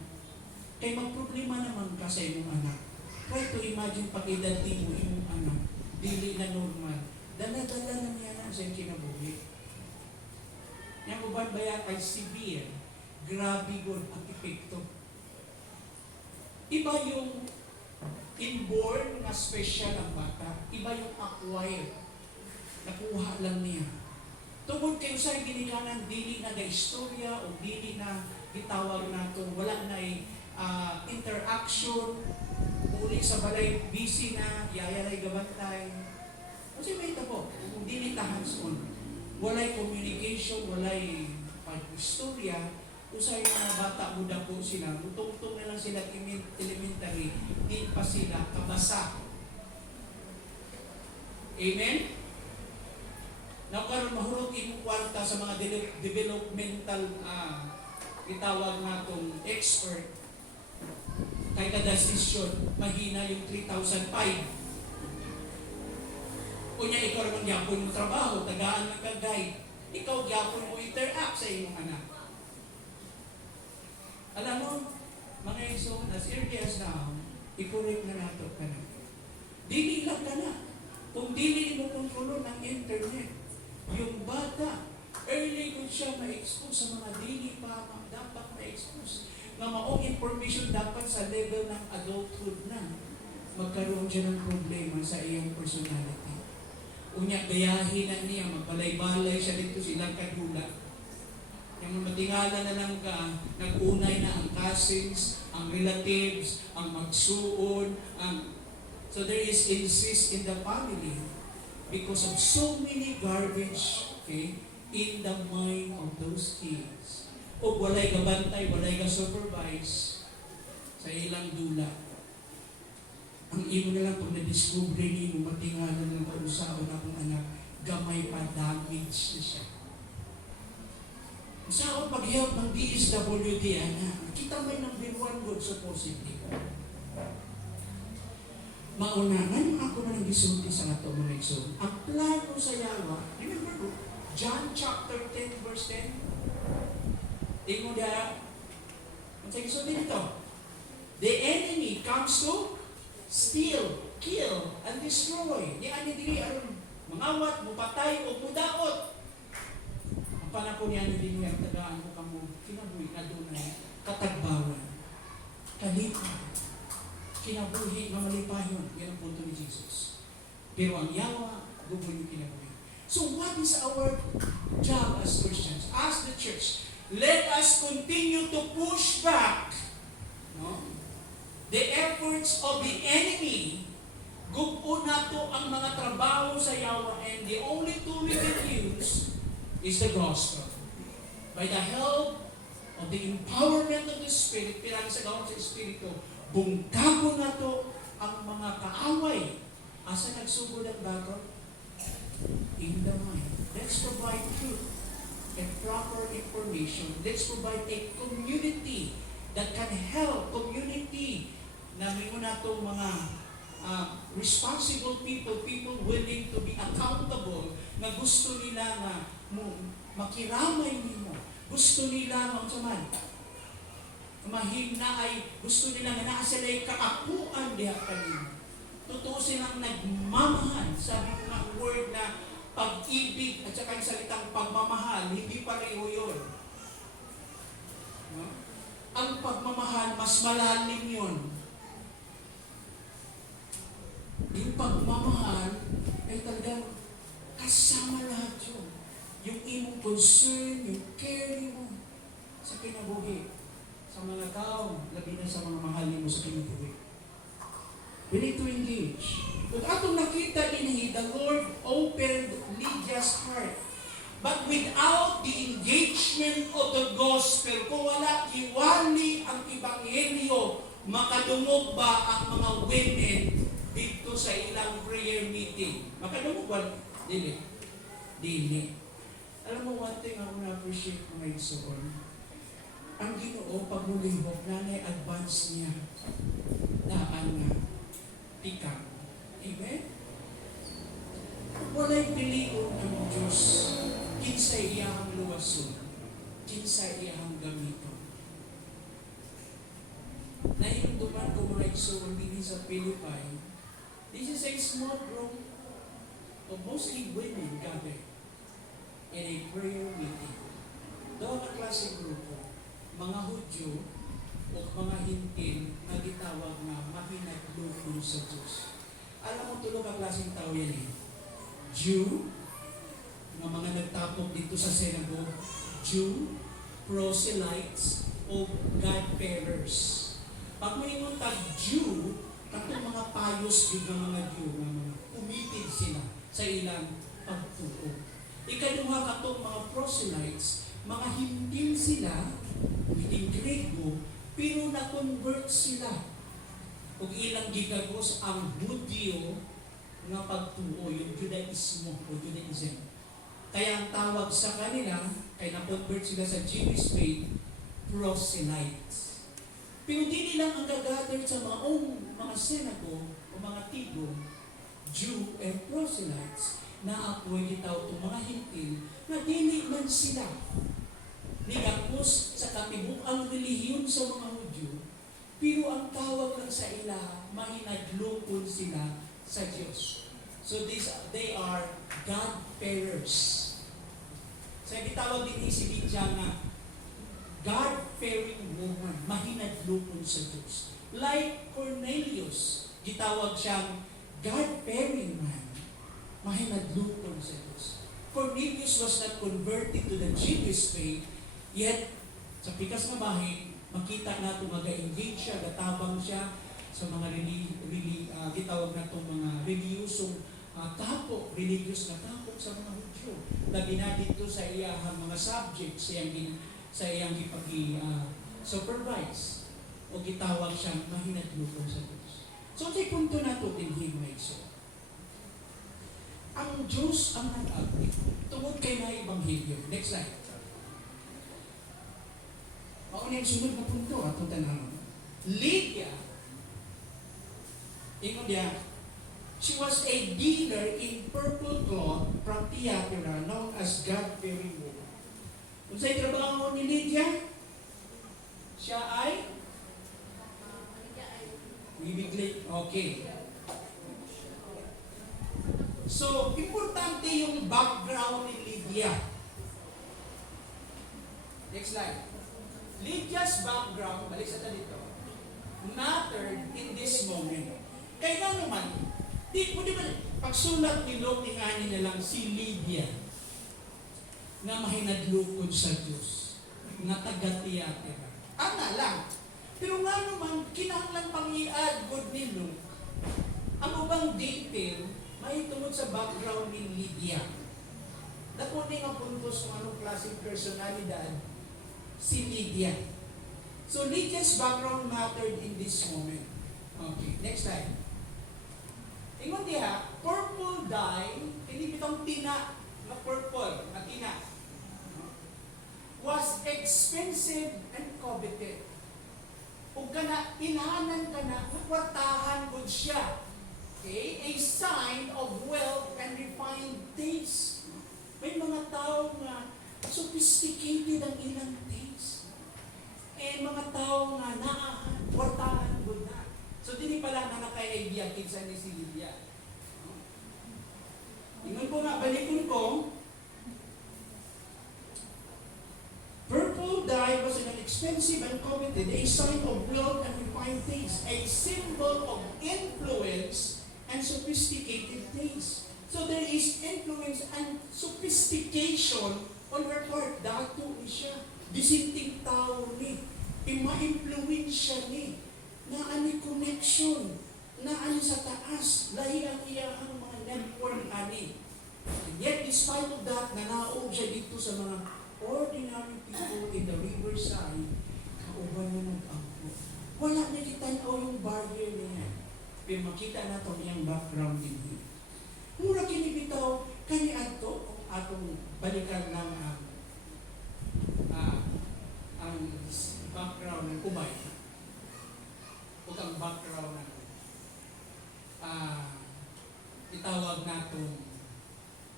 Kay magproblema naman ka sa imong anak. Try to imagine pag-idadi mo yung anak, dili na normal. Dala-dala na niya na sa kinabuhi. Yang uban ba yan ay severe, grabe good ang epekto. Iba yung inborn na special ang bata. Iba yung acquired. Nakuha lang niya. Tungod kayo sa ginikanan, dili na istorya o dili na gitawag nato, wala na interaction, uli sa balay, busy na, yayalay gabantay. Kasi may ito po, kung dili ta hands-on, walay communication, walay pag-istorya, usay mga bata, muda po sila, utong-utong na lang sila elementary, di pa sila kabasa. Amen? Now, karon mahurot imong kwarta sa mga developmental itawag natong expert, kay kada session, mahina yung 3,005. Kunya ikaw naman gyapon mo trabaho, tagaan ng kag-guide. Ikaw gyapon mo interact sa imong anak. Alam mo, mga iso, as early as now, i-correct na nato ka na. Dili lang ka na. Kung dili mo kontrolo ng internet, yung bata, early kung siya ma-expose sa mga dili pa dapat ma-expose. Na maong information dapat sa level ng adulthood na magkaroon siya ng problema sa iyong personality. Unya, gayahin na niya, magbalay-balay siya dito silang kadula. Yung matingala na lang ka, nag-unay na ang cousins, ang relatives, ang magsuon, so there is incest in the family because of so many garbage, okay, in the mind of those kids. O walay gabantay, walay ga-supervise sa ilang dula. Ang imo na lang pag na-discover niyo, matingalan ng kausaon akong anak, gamay pa, damage na siya. Sa ako pag-help ng DSWD, anak, kita may number 1 good supposedly. Maunanan ako na ng gisulti sa ato mga igsoon. Ang plano sa yawa, remember, John chapter 10 verse 10, tingnan dia, ang sa dito, the enemy comes to steal, kill, and destroy. Di ani diri aron mangawat, mupatay o mudaot. Ang panahon niya ni dinhi ang tagaan ko kamo kinabuhi adunay katagbawan. Kalipay. Kinabuhi nga malipayon, yan ang punto ni Jesus. Pero ang yawa, gubo yung kinabuhi. So what is our job as Christians, as the church? Let us continue to push back, no, the efforts of the enemy nato ang mga trabaho sa yawa, and the only tool we can use is the gospel. By the help of the empowerment of the Spirit, pirang sa gawin sa Espiritu, bungkago na to ang mga kaaway. Asa nagsugod ang bago? In the mind. Let's provide truth and proper information. Let's provide a community that can help, community na mayroon na itong mga responsible people, people willing to be accountable, na gusto nila na makiramay nimo. Gusto nila mahina ay gusto nila nga naa sila ay kaakuan diha kanimo. Totoo silang nagmamahal. Sabi ko nga word na pag-ibig at saka yung salitang pagmamahal, hindi pareho yun. No? Ang pagmamahal, mas malalim yun. Yung pagmamahal ay talagang kasama lahat yun. Yung imong concern, yung care mo sa kinabuhi, sa mga tao, labi na sa mga mahalin mo sa kinabuhi. We need to engage. Kung atong nakita din, the Lord opened Lydia's heart. But without the engagement of the gospel, kung wala iwali ang ebanghelyo, makadungog ba ang mga women dito sa ilang prayer meeting? Makadungog ba? Dili. Dili. Alam mo, one thing ako na-appreciate mga igsoon, ang Ginoo pagmulihok, nanay advance niya daan nga pikang. Amen? Wala'y pilion ang Diyos kinsay iyahang luwason, kinsay iyahang gamiton. Nahinduman ko mga igsoon din sa Philippines, this is a small group of mostly women gathered in a prayer meeting. Doon ang klaseng grupo, mga Hudyo o mga Hintil na gitawag na mahinaglukon sa Diyos. Alam mo, tulog ang klaseng tao yan eh. Jew, na mga nagtapok dito sa synagogue, Jew, proselytes, o God-bearers. Pag may tag-Jew, katong mga payos din ng mga Jew, na mga umitid sila sa ilang pagtuo. Ikaduha katong mga proselytes, mga Hintil sila, hindi Grego, pero na-convert sila. Kung ilang gigagos ang Hudyo nga pagtuo, yung Judaismo o Judaism. Kaya ang tawag sa kanila, kaya na-convert sila sa Jewish faith, proselytes. Pero di nilang ang gagather sa mga synagogue o mga tigo, Jew and proselytes, na apoy itaw itong mga Hintil na dili man sila nigakos sa katibukang relihiyon sa mga Hudyo, pero ang tawag lang sa ila, mahinadlokon sila sa Diyos. So they are God-bearers. So gitawag din si Lydia nga God-fearing woman, mahinadlokon sa Diyos. Like Cornelius, gitawag siyang God-fearing man, mahinadlokon sa Diyos. Cornelius was not converted to the Jewish faith, yet sa pikas nga bahin, makita nato mag-engage siya, gatabang siya sa mga gitawag na itong mga reliyosong tapok, religious na tapok sa mga Hudyo. Labi na dito sa iyahang mga subjects sa iyang supervise o gitawag siyang mahinadlokon sa Diyos. So, sa punto na ito din himay. Ang Diyos ang nag-agri tungod kay na Ebanghelyo. Next slide. Mauna yung sunod na punto atong tanawon. Lydia, ingon diya, she was a dealer in purple cloth from Thyatira known as God-fearing woman. Kung sa'y trabaho ni Lydia, siya ay bibigli. Okay. So, importante yung background ni Lydia. Next slide. Lydia's background, balik sa dito, mattered in this moment. Kaya nga naman, di ba, pagsulat ni Luke, tingani na lang si Lydia na mahinadlokon sa Diyos, na taga-Thyatira. Ana lang. Pero nga naman, kinahanglan pang i-add good ni Luke ang bang detail, may tungod sa background ni Lydia. Nakunin nga puntos kung anong klaseng personalidad si Lydia. So Lydia's background mattered in this moment. Okay, next slide. Ingon diha, purple dye, hindi bitong tina na purple, na tina, was expensive and coveted. Kung kana, inhanan ka na, kwartahan gud siya. Okay? A sign of wealth and refined taste. May mga tao nga sophisticated ang ilang taste. Eh, mga tao nga naahan, kwartahan gud na. So, dili pala na naka-idea kinsa ni si Lydia. Ingon ko nga, balikon ko, purple dye was an expensive and coveted, a sign of wealth and refined taste, a symbol of influence and sophisticated taste. So there is influence and sophistication on her part. Dato ni siya. Bisinting tao ni. Ma-influensya ni. Naani connection. Naani sa taas. Lahi ang iyang mga network ani. And yet, despite of that, nanaog siya dito sa mga ordinary people in the riverside. Kauban mo nag-angko. Wala na kita yung barrier niya. Pero makita na ito niyang background din. Mura kinibitaw, kani ato, atong balikan ng ang background ng Ubay. O ang background ng itawag natong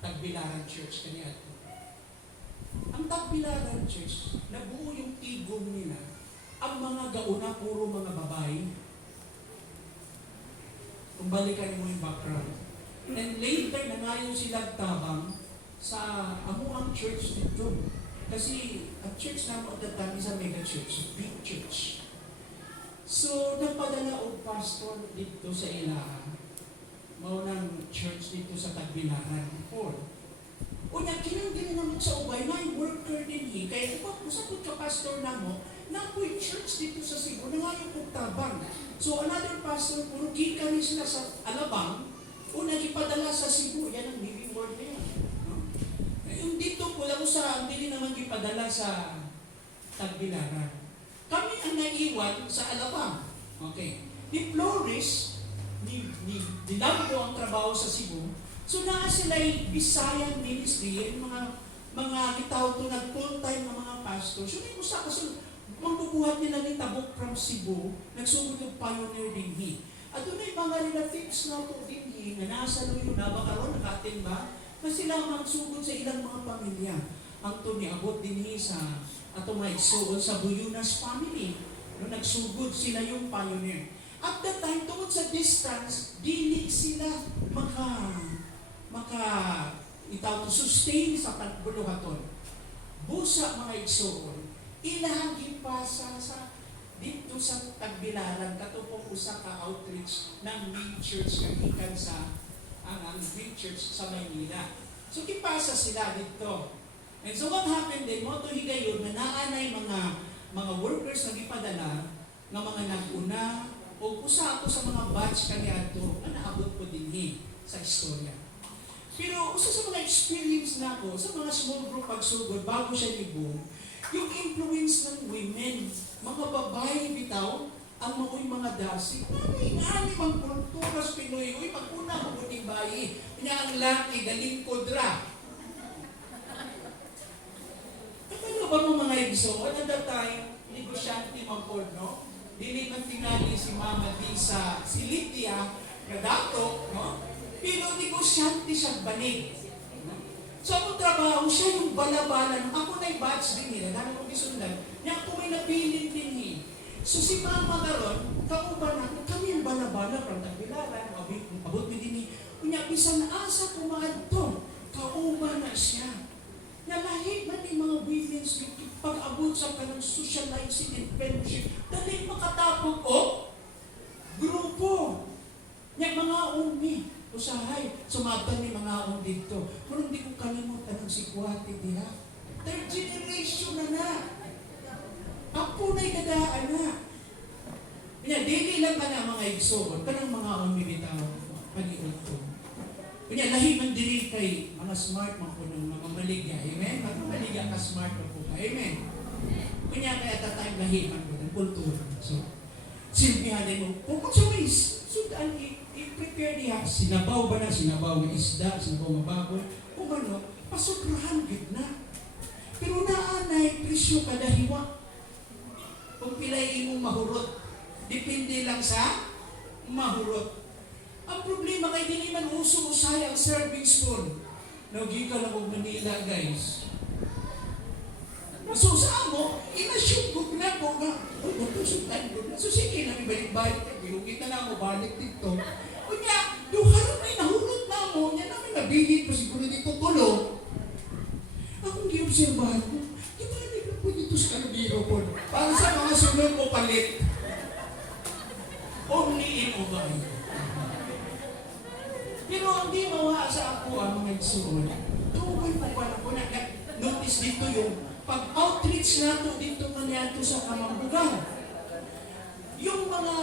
Tagbilaran Church, kani ato. Ang Tagbilaran Church, nabuo yung tigom nila. Ang mga gauna, puro mga babae. Kung balikan mo yung background. And later, nangayon sila tabang sa amuang church dito. Kasi ang church namin at that time is a mega church, big church. So, napadala og pastor dito sa ilaha. Maunang church dito sa Tagbilaran. Unya, kinang naman sa Ubay, may worker din kaya kung sa ka pastor na mo, napoy church dito sa Cebu, nangayon kong tabang. So, another pastor, puro gikan sila sa Alabang, una gipadala sa Cebu, yan ang living word na yan. No? Yung dito, wala ko sa, hindi naman gipadala sa Tagbilaran. Kami ang naiwan sa Alabang. Okay. Ni Flores, ni Lambo ang trabaho sa Cebu, so naa sila'y Visayan ministry, yung mga kitawag to nag full-time na mga pastor. So may usa kasi magbubuhat nila ni tabok from Cebu, nagsugod yung pioneer din. At doon ay mga relatives na ito din na nasa luyo na bakaroon nakatin ba? Na sila magsugod sa ilang mga pamilya. Ang ito niabot din sa atong mga igsuon sa Buyunas family. No, nagsugod sila yung pioneer. At that time, tungkol sa distance, dili sila sustain sa pagbuluhaton. Busa mga igsuon, ilahang gipasa sa dito sa Tagbilaran, katupong usa ka outreach ng main church ng ikan sa ang main church sa Maynila. So gipasa sila dito. And so what happened din, mo to higayon na naanay mga workers na gipadala nga mga nag-una o usa ako sa mga batch kaniadto na naabot ko dinhi sa istorya. Pero usa sa mga experience na ako sa mga small group pagsugod bago siya nibo, yung influence ng women, mga babae bitaw, ang mga dasi. Ani mang kulturas Pinoy, uy paguna mo kuning bayi, niya ang laki galing kodra. Ano ba mo mga igso? At that time, negosyante mangkod, no? Dili man tingali si Mama di sa si Lydia, kadato, no? Pero negosyante siya banig. So, akong trabaho, siya yung balabalan. Ako na'y batch din nila, dami kong isundan. Niya ako may napilin din niya. So, si Mama karon, kauban na, kami yung balabala, from Tagbilaran, abot din niya. Kunya, bisan asa kumaan to, kauban na siya. Nalahit man yung mga women's pag-abot sa kanang socializing and fellowship, dali makatapog o grupo. Niya mga umi. Usahay, sumatan ni mga akong dito. Pero hindi ko kalimutan ng sikwati diha. Third generation na. Ako na'y dadaan na. Kaya, dili lang ka na mga igsoon, kanang mga akong bibitaw. Kunya, lahi man diri kay mga smart man po ng mga maligya. Amen? Mga maligya ka smart man po ka. Amen? Kunya, kaya tatayong lahi man po ng kultura. So, silbihanin mo, kung sa ways, sudan, i-prepare niya. Sinabaw ba na? Sinabaw ng isda, sinabaw ng baboy. Kung ano, pasukrahan gid na. Pero naanay, presyo kada hiwa. Kung pilay imong mahurot, depende lang sa mahurot. Ang problema kay dili man uso-usay ang serving spoon. Nagika lang og Manila, guys. So sa amo, inassume ko na ko nga, oh, ito ko na. So sige, namin balik-balik, bilugit na mo, balik dito. Kunya, duharap na nahulot na mo, niya namin nabilit pa siguro dito tulo. Akong giobserbahan ko, ibalik na po dito sa kalabiro po. Para sa mga sunod mo palit. Only in Ubay. Pero hindi mawa sa ako ang mga igsoon. Tuwan po pa ako na notice dito yung pag-outreach nato dito kanyato sa Kamambugan. Yung mga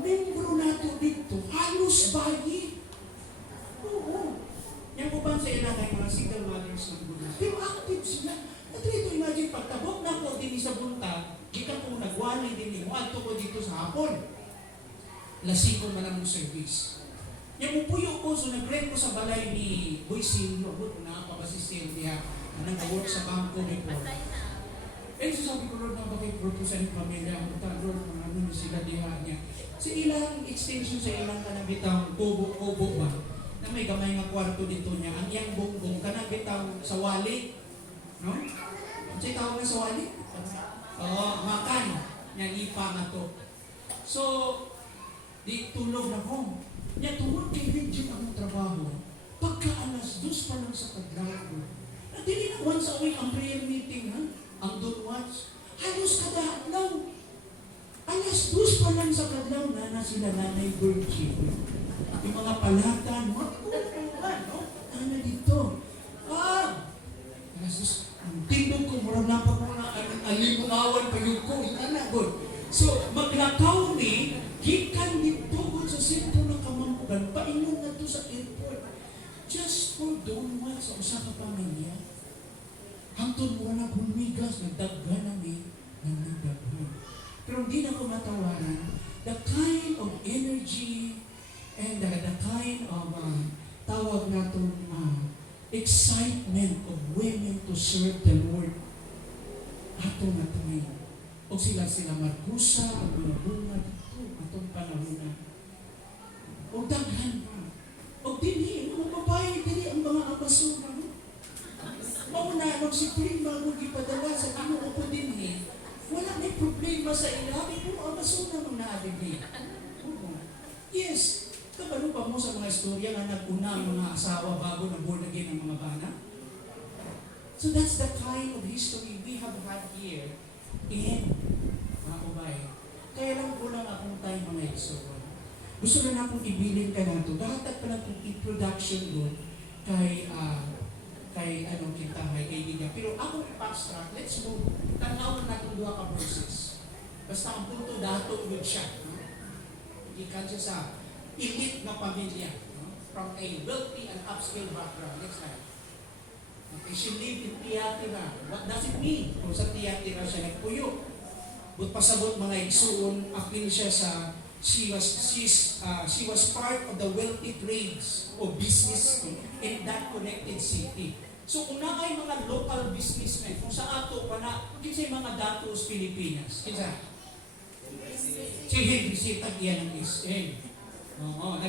membro nato dito, halos bayi. Oo. Yan po ba sa ilang ay mga single mothers ng Buddha? Pero active sila. At ito, imagine, pagtabok na po din sa bunta, di ka po nagwali din mo, ato ko dito sa hapon. Lasing ko man ang service. Yung pupuyo ko, so nag-rent ko sa balay ni Boysin, nakapabasistin niya, nag-work sa bangko before. Eh, so sabi ko, Lord, bakit purpose ang pamilya, ang Lord, mga ano sila diha niya. Sa ilang extension, sa ilang kanabitang kubo ba, na may gamay nga kwarto dito niya, ang iyang bongbong, kanabitang sa wali, no? Ang siya tawag na sa wali? Oo, makan, yan ipa nga to. So, di tulog na ko. Niya tungod kay Virgin ang trabaho, pagka alas 2 pa lang sa paglago. At hindi na once a week ang prayer meeting, ha? Ang doon once. Halos kada adlaw. Alas 2 pa lang sa kadlaw na sila Nanay Virgin. Yung mga palatan, mga kuwan, no? Ano dito? Alas 2. Tingnan ko, mura na pa ko na alimunawan pa yung ko. So, maglakaw ni, gikan dito sa sentro ng Kamambugan, paingon na to sa airport. Just for doon once, sa usa ka pamilya. Hangtod mo na bumigas, nagdaghan namin, nagdaghan. Pero hindi na ko matawanan, the kind of energy and the kind of tawag na itong excitement of women to serve the Lord. Ato na ito o sila Marcusa, ang mga bunga dito, atong panahon na. O daghan pa. O dili, mga babae, dili ang mga abasura. Mauna, magsipuling bago ipadala sa Ginoo ko din eh. Wala may problema sa ilabi kung abasura mong naadili. Yes, kabalo pa mo sa mga istorya na nag-una ang mga asawa bago na born again ang mga bana? So that's the kind of history we have had here in mga kubay. Kaya lang ko lang akong tayo mga igsoon. Gusto na akong ibilin ka na ito. Dahatag pa lang itong introduction doon kay anong kita, kay kaibigan. Pero akong i-abstract, let's move. Tanawan natin duha ka verses. Basta ang punto dato yun siya. No? Ikan siya sa elite na pamilya. No? From a wealthy and upscale background. Next slide. Okay, she lived in Tiatira. What does it mean? Kung sa Tiatira siya nagpuyo. But pasabot mga igsuon, apil siya sa she was part of the wealthy trades o business in that connected city. So kung na ay mga local businessmen, kung sa ato pa na, kinsa mga datos Pilipinas? Kinsa? Si Henry Sitag yan ang SM. Oo,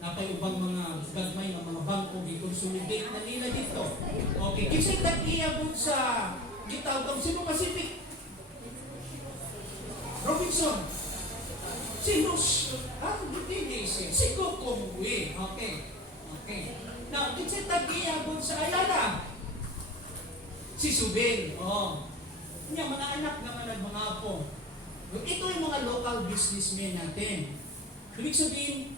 napay-ubang mga gagmay, mga bangko, i-consolidate na nila dito. Okay, kinsa tag-iabot sa gitawag Cebu Pacific? Robinson. Si Luz, hindi si Kokongwe. Okay. Now, kinsa tag-iabot sa Ayala? Si Subin. Niya, mga anak naman at mga apo. Ito yung mga local businessmen natin. Ibig sabihin,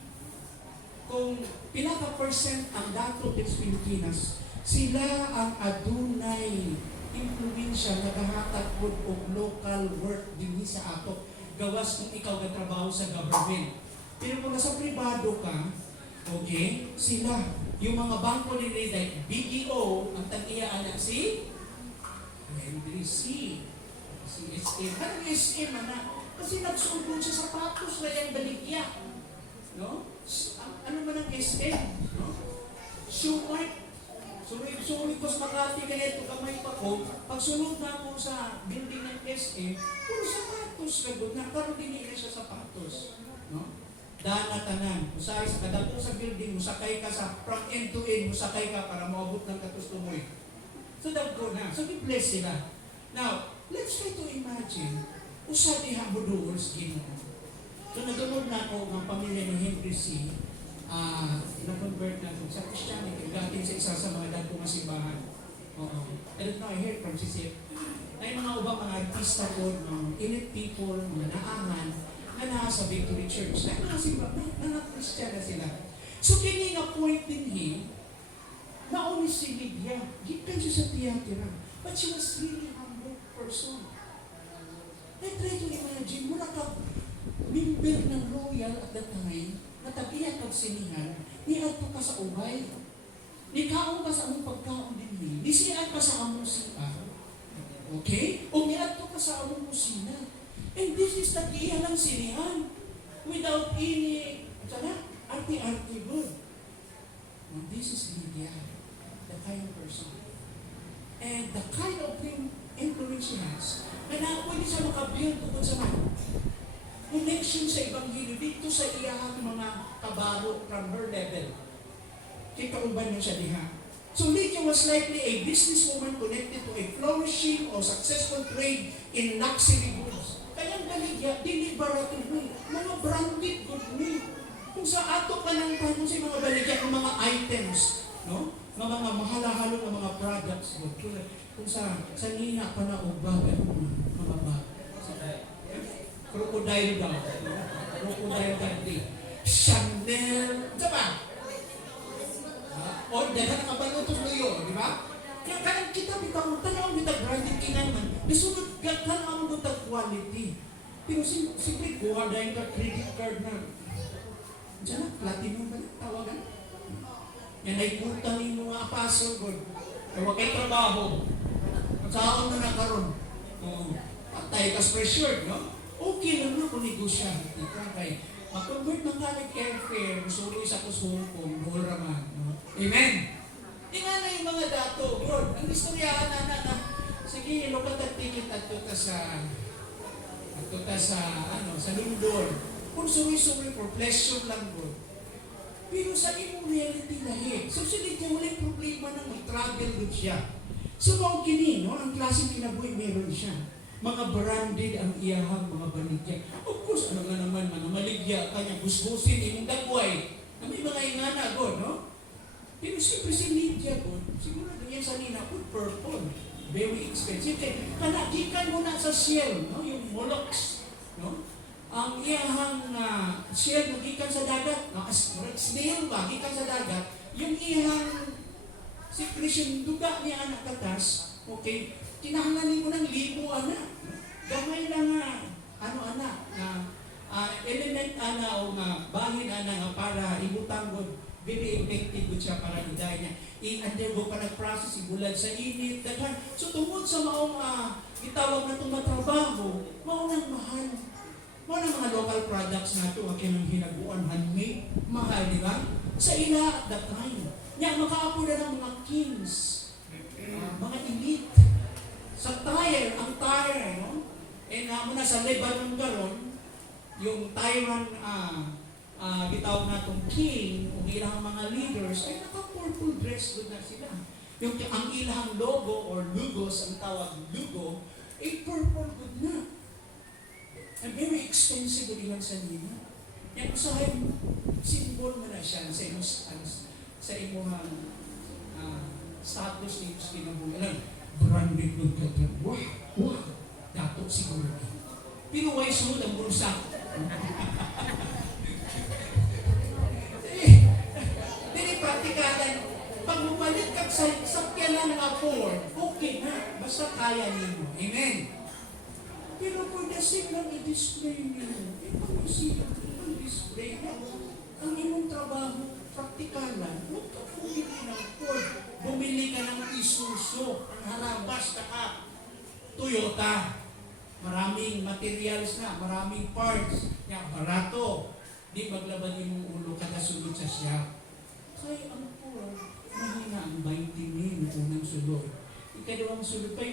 kung pinaka-percent ang dato ng Pilipinas, sila ang adunay impluensya nagahatag po og local work din sa ato. Gawas kung ikaw nagtrabaho sa government. Pero kung nasa privado ka, Okay? Sila. Yung mga bangko nila, like BDO, ang tag-iyaan na si Henry C. Si SM. Anong SM, anak? Kasi nagsumbong siya sa patos na yung baligya. No? Ano man ang SM? No? Shoemart. Sulit ko sa Makati kaya ito kamay pa ko. Pagsunod na ako sa building ng SM, puro sapatos ka doon. Nakaroon din nila siya sapatos. No? Daan na tanan. Usay sa kadako sa building, musakay ka sa from end to end, musakay ka para maabot ng katustumoy. So dagko na. So i-bless sila. Now, let's try to imagine, usa diha buduol sa Ginoo. So nagulod na ako ng pamilya ni Henry C. Na-convert na ako sa Christianity. Gating sa isa sa mga dagko nga simbahan. Oo. I don't know, I heard from Sisip. Ay mga ubang mga artista po, mga elite people, mga naaman, na nasa Victory Church. Ay mga simbahan, na Christian na sila. So kini nga point din nauni si Lydia. Gikan siya sa Thyatira. But she was really humble person. I try to imagine, mula ka member ng royal at that time, natabihan kag sinihan, niadto ka sa ubay. Nikaon ka sa among pagkaon dinhi. Nisian ka sa among sipa. Okay? O niadto ka sa among kusina. And this is the iya ng sinihan. Without any, arte-arte good. And this is Lydia, the kind of person. And the kind of influence she has, na pwede siya makabuild tungkol sa man. Connection sa Ebanghelyo dito sa iyahang mga kabaro from her level. Kikauban niya siya diha. So Lydia was likely a businesswoman connected to a flourishing or successful trade in luxury goods. Kaya ang Lydia, deliberate mo, mga branded good mo. Kung sa ato ka ng tanong sa mga baligya ng mga items, no? Ng mga mahalahalo ng mga products mo. Kung sa nina pa na ubag, mga bag. Crocodile daw. Crocodile candy. Chanel. Diba? O, dahil ka ba ito tuloy, di ba? Kaya kita bitang tanaw bitang branded kinaman. Bisunod gatan ang bitang quality. Pero siyempre, kuha dahil ka credit card na. Diyan na, platinum ba tawagan? Yan ay punta ni mga apostle God. Kaya huwag kayo trabaho. Saan na nakaroon? Patay ka pressured, no? Okay lang na kung negosyante ka. Kaya mag-convert ng kanig airfare, musuloy sa kusungkong, doon raman. No? Amen? Tingnan na yung mga dato. Lord, ang istoryahan na. Sige, lukat at tingin at tuta sa Lundor. Kung suwi-suwi for pleasure lang po. Pero sa imong reality lahi. So sulit niya walang problema na mag-travel doon siya. So mga kini, no? Ang klaseng kinabuhi meron siya. Mga branded ang iyahang mga baligya. Of course, ano nga naman, mga maligya, kanya gusgusin, imong dagway. Na may mga ingana God, no? Pero siyempre si Lydia God, siguro na yan sa nina, purple. Very expensive. Kanagikan mo na sa shell, no? Yung molochs, no? Ang iyahang shell nagikan sa dagat, snail ba, gikan sa dagat, yung iyahang secretion duga niya anak katas, okay, kinahanglan mo ng libo anak. Gamay lang element o bahin nga para ibutang God, very effective siya para iday niya. I-undergo pa nag-process, ibulad sa init, daghan. So tungkol sa maong itawag na itong matrabaho, maunang mahal. Mga mga local products na ito, aking hinaguan, handmade, mahal, di ba? Sa ila at that time. Yan, makaapo na ng mga kings, mga elite. Sa Tyre, ang Tyre, no? Muna sa Lebanon garon, yung Tyran, bitawag na itong king, o ilang mga leaders, ay naka-purple dress doon na sila. Ang ilang logo, or lugos, ang tawag lugo, ay purple good na. And very expensive din lang sa nila. Yan usahay, symbol mo na siya sa imong status ni kinabuhi. Branded good ka. Wow! Dato siguro. Pero why sunod ang bulsa? Dili praktikalan. Pag bumalik ka sa sakyanan ng afford, okay na. Basta kaya ninyo. Amen? Pero for the sake lang i-display niyo, paano siya ang display na ang imong trabaho? praktikalan, huwag ka bumili ng Ford. Bumili ka ng Isuzu, ang harabas, taka Toyota. Maraming materials na, maraming parts. Kaya barato. Di maglabad yung ulo kada sulod sa siya. Kaya ang Ford, mahina ang 20 mil unang sulod. Ikadawang sulod pa,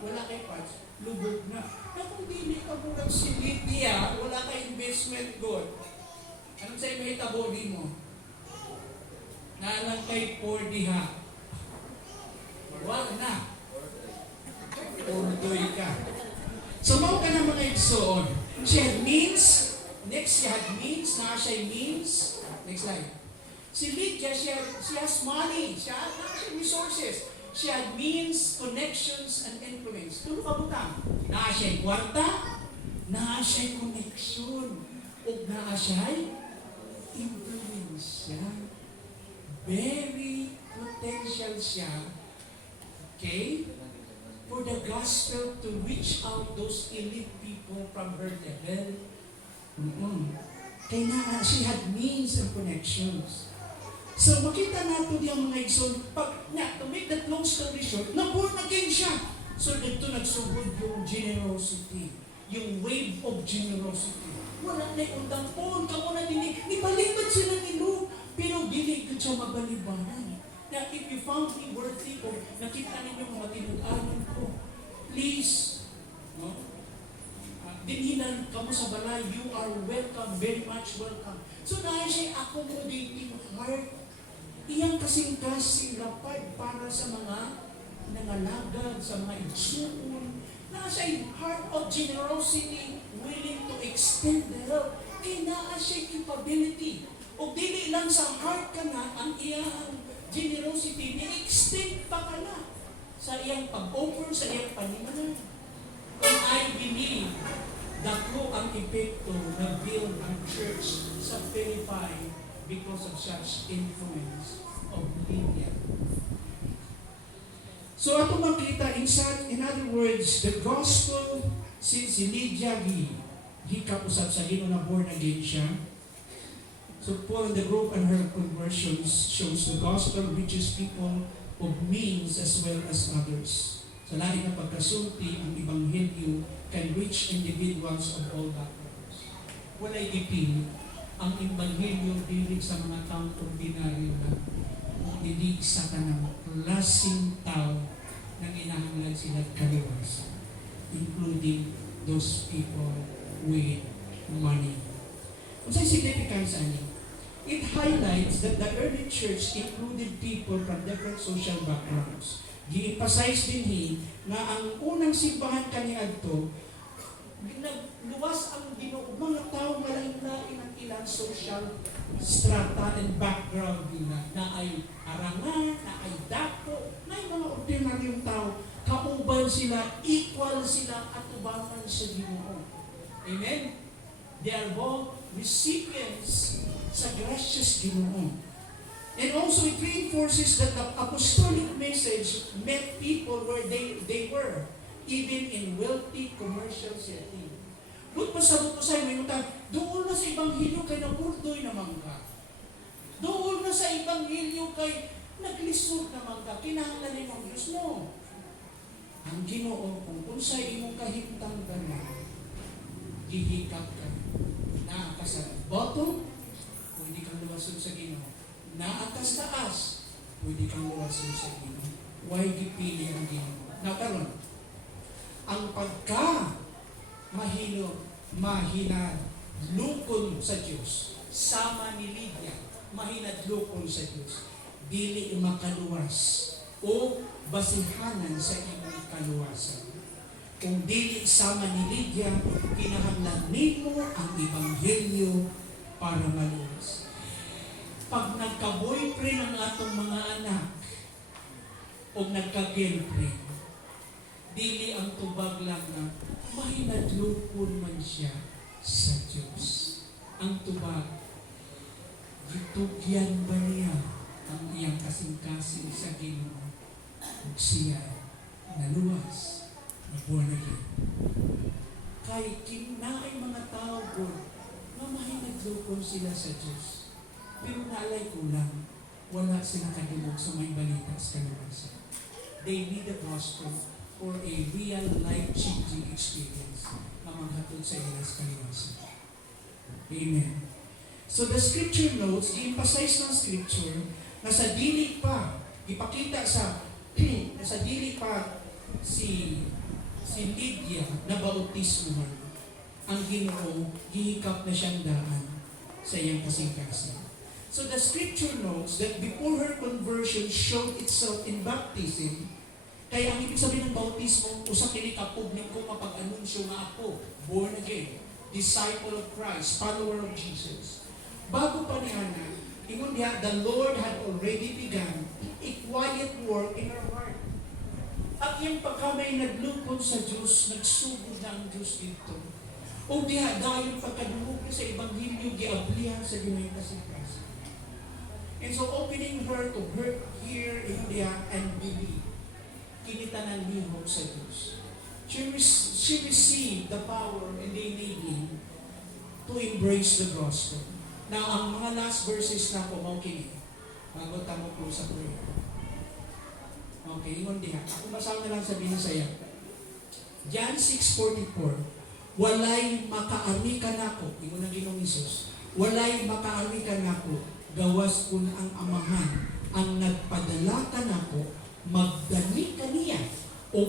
wala kay parts, lubog na. Na kung dili ka mo ng silipia, wala kay investment goal. Anong sa'yo may tabodi mo? Nalang kay 4D ha. Wala na. Ordoy ka. So, mao ka na mga igsoon. She had means. Next, she had means. Na siya means. Next slide. Si Lydia, she has money. She has resources. She had means, connections, and influence. Tulo ka butang. Na siya kwarta. Na siya connection. O na siya influence. Very potential siya. Okay? For the gospel to reach out those elite people from her level. Kaya na she had means and connections. So makita nato yung mga igsoon, to make that long story short, na-born again siya. So dito nagsugod yung generosity, yung wave of generosity. Wala na yung undang po, kamo na dinig, ibalibad sila ni Luke, pero dili ko siya mabalibanan. Na if you found me worthy ko, nakita ninyo mga tinag-anon ko, please, no? Dinhinan ka mo sa balay, you are welcome, very much welcome. So dahil siya accommodating heart, iyang kasing-kasing lapad para sa mga nangalagad, sa mga igsuon, na siya heart of generosity, willing to extend the help, kaya naa siya capability. O dili lang sa heart ka na, ang iyang generosity, ni-extend pa ka na sa iyang pag-offer, sa iyang panimanan. And I believe dako ang epekto na build ang church sa Philippi because of such influence of Lydia. So ato makita, in other words, the gospel, since si Lydia hikapusap sa Ginoo na born again siya, so Paul and the group and her conversions shows the gospel reaches people of means as well as others. Sa lahi na pagkasulti, ang Ebanghelyo can reach individuals of all backgrounds. Wala'y ipili. Ang Ebanghelyo dili sa mga taong ordinaryo lang. Dili sa kanang klaseng tao na inahanglan sila kaliwasan, including those people with money. Kung sa'y significance ani, it highlights that the early church included people from different social backgrounds. Gi-emphasize din na ang unang simbahan kaniadto, luwas ang Ginoo, mga tao malain-lain ang ilang social strata and background nila, na ay arangan, na ay dako, na ay mga ordinaryong tao, kauban sila, equal sila, at ubangan sa Ginoo. Amen? They are both recipients sa gracious Ginoo. And also it reinforces that the apostolic message met people where they were, even in wealthy commercial setting. Doon pasabot ko sa'yo, may utang, doon na sa Ebanghelyo kay naburdoy naman ka. Doon na sa Ebanghelyo kay naglisod naman ka, kinahanglan ng Diyos mo. Ang Ginoo, kung unsay imong kahimtang gana, gihikap ka. Naa ka sa bottom, pwede kang luwasod sa Ginoo. Naa ka sa taas, pwede kang luwasod sa Ginoo. Why gipili ang Ginoo? Nakaroon, ang mahinadlukon sa Diyos, sama ni Lydia, mahinadlukon sa Diyos, dili makaluwas o basihanan sa imong kaluwasan. Kung dili sama ni Lydia, kinahanglan nimo ang Ebanghelyo para maluwas. Pag nagka-boyfriend ang atong mga anak o nagka-girlfriend, dili ang tubag lang na mahinadlukon man siya sa Diyos. Ang tubag, gitugyan ba niya ang iyang kasing-kasing sa Ginoo? Ug siya naluwas, na born again. Kay kinaay mga tao po, na mahinadlukon sila sa Diyos. Pero naalay ko lang, wala sila kadulog sa may balita sa kalawasan. They need the gospel for a real life-changing experience na maghatod sa ila sa kalawasan. Amen. So the scripture notes, i-emphasize ng scripture na sa dili pa, ipakita sa sa dili pa si Lydia na bautismuhan, ang Ginoo gihikap na siyang daan sa iyang kasing-kasing. So the scripture notes that before her conversion showed itself in baptism, kaya ang ibig sabihin ng bautismo, usa kini ka publiko mapag-anunsyo nga ako, born again, disciple of Christ, follower of Jesus. Bago pa niya na, ingon diha, the Lord had already begun a quiet work in her heart. At yung pagkamay naglukod sa Diyos, nagsugod na ang Diyos dito. O diha, dahil pagkadulog sa Ebanghelyo, giablihan sa ginawang kasing-kasing. And so opening her to hear diha and believe, kinitanan lihok sa Diyos. She received the power and the enabling to embrace the gospel. Now, ang mga last verses na po, maukini. Bago tamo po sa prayer. Okay, ingon diha. Ako basaw na lang sabihin sa iya. John 6:44. Walay makaari ka nako, ingon ang Ginoong Hesus. Walay makaari ka nako, gawas kun ang amahan, ang nagpadala ka nako, magdani kaniya o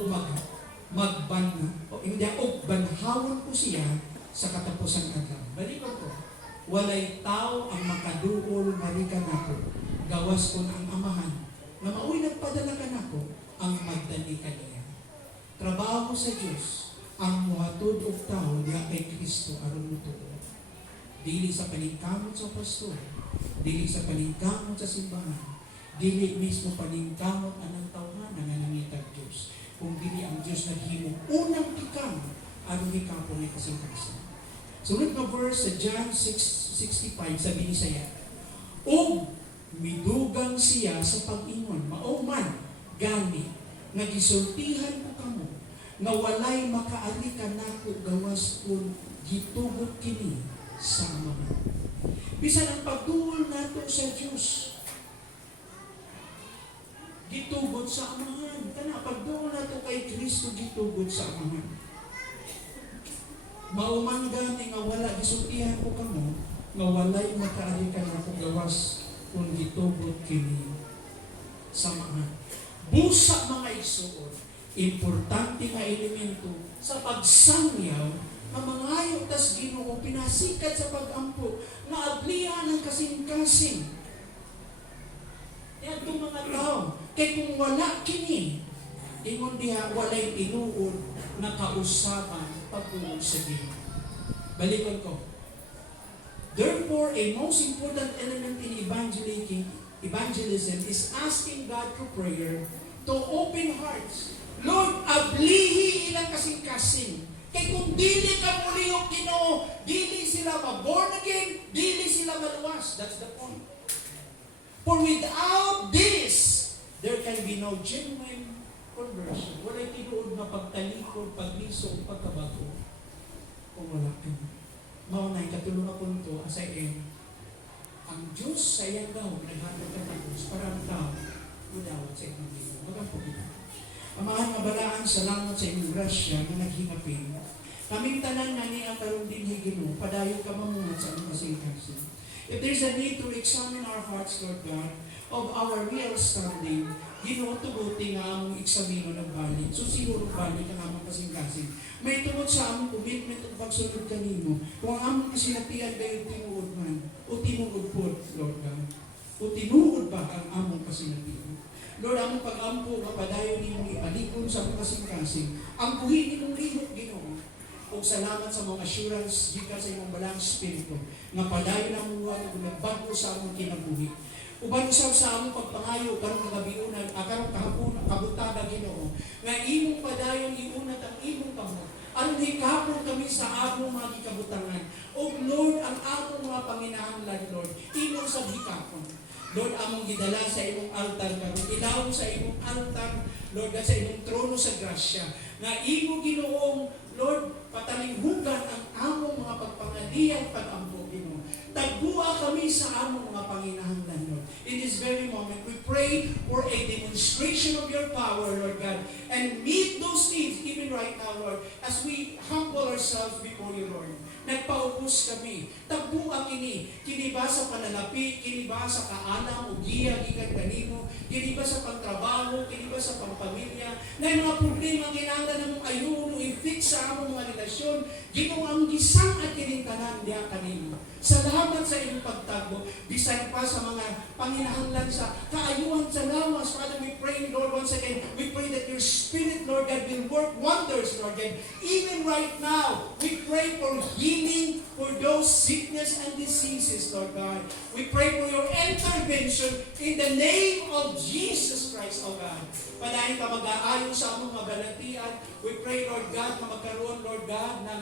banhawon ko siya sa katapusan adlaw. Balikon ko. Walay tao ang makaduol marikan nako, gawas kun ang amahan, na maoy nagpadala ka nako, ang magdani kaniya. Trabaho sa Dios ang muhatod og tao diha kay Kristo aron mutuo. Dili sa paningkamot sa pastor, dili sa paningkamot sa simbahan, dili mismo paningkamot anang tawhan nga nangitag Dios, kung dili ang Dios naghimo unang tikam aron hikapon ay kasing-kasing. Sunod na verse sa John 6:65, sabi ni Saya, "O midugang siya sa pag-ingon, mauman, gani, nagisultihan ko kamo, nga walay makaari ka nako gawas kun gitugot kini sa amahan." Bisan ang pagtuol nato sa Dios, gitugot sa amahan. Kana pagtuol nato kay Kristo, gitugot sa amahan. Mauman gani nga wala gisultihan ko kamo, nga walay makaari ka nako gawas kun gitugot kini sa amahan. Busa mga igsuon, importante nga elemento sa pagsangyaw ang mangayo tas Ginoo pinasikat sa pag-ampo nga ablihan ang kasing-kasing. Yan itong mga tao. Kaya kung wala kini, ingon diha walay tinuod na kausaban pagtuon sa Ginoo. Balikon ko. Therefore, a most important element in evangelism is asking God through prayer to open hearts. Lord, ablihi ilang kasing-kasing. Kaya kung dili ka mulihok Ginoo, dili sila ma-born again, dili sila maluwas. That's the point. For without this, there can be no genuine conversion. Wala'y tinuod na pagtalikod, paglisog, pagkabago. Kung wala ka na. Maunay, katulong na punto, asayin, ang Diyos sa iyang daw, naghatod ka ng Diyos, para ang tao, udawat sa inyong Ginoo. Magampo kita. Amahan mabalaan, salamat sa inyong grasya na naghingapin. Kaming tanan nga niya karon din Ginoo, padayon ka mamungat sa among kasing-kasing. If there's a need to examine our hearts, Lord God, of our real standing, Ginoo, tuguti nga among eksamino ng balik. So siguro balik ang among kasing-kasing. May tungod sa among commitment at pagsunod kanimo. Kung ang among kasinatian kayo tinuod man, o tinuod po, Lord God, o tinuod ba ang among kasinatian? Lord, among pag-ampo, kapadayon nimong ipalikon sa among kasing-kasing. Ang buhin nimong lihok, Ginoo. O salamat sa mga assurance, gikan sa imong balang spirito, nga padayon ang muwat kung nagbago sa among kinabuhi. Uban usab sa among pagpangayo karong kagabiunan, karong kahapon, kabutaga Ginoo, nga imong padayon iunat ang imong kamot. Aron hikapon kami sa among mga gikabutangan. O Lord, ang among mga panginahanglan, Lord, imong sa hikapon. Lord, among gidala sa imong altar karon, ilaw sa imong altar, Lord, sa imong trono sa grasya, nga imo Ginoong, Lord, patalinghugan ang among mga pagpangalian pag-ampo, Ginoo. Tagbuha kami sa among mga panginahanglan, Lord. In this very moment, we pray for a demonstration of your power, Lord God, and meet those needs even right now, Lord, as we humble ourselves before you, Lord. Nagpaubos kami. Tagbuha kini ba sa panalapi, kini ba sa kaanam o giya, gikan kanino, kini ba sa pagtrabaho, kini ba sa pangpamilya, na yung mga problema kinahanglan namong ayuno, i-fix sa among mga relasyon, Ginoo ang gisang at kinintanan diya kanino. Salamat sa iyong pagtagbo, bisan pa sa mga panginahanglan sa kaayuhan sa lawas. Father, we pray, Lord, once again, we pray that your Spirit, Lord God, will work wonders, Lord God. Even right now, we pray for healing for those sickness and diseases, Lord God. We pray for your intervention in the name of Jesus Christ, O God. Padayon ka mag-aayon sa among mga balatian. We pray, Lord God, na magkaroon, Lord God, ng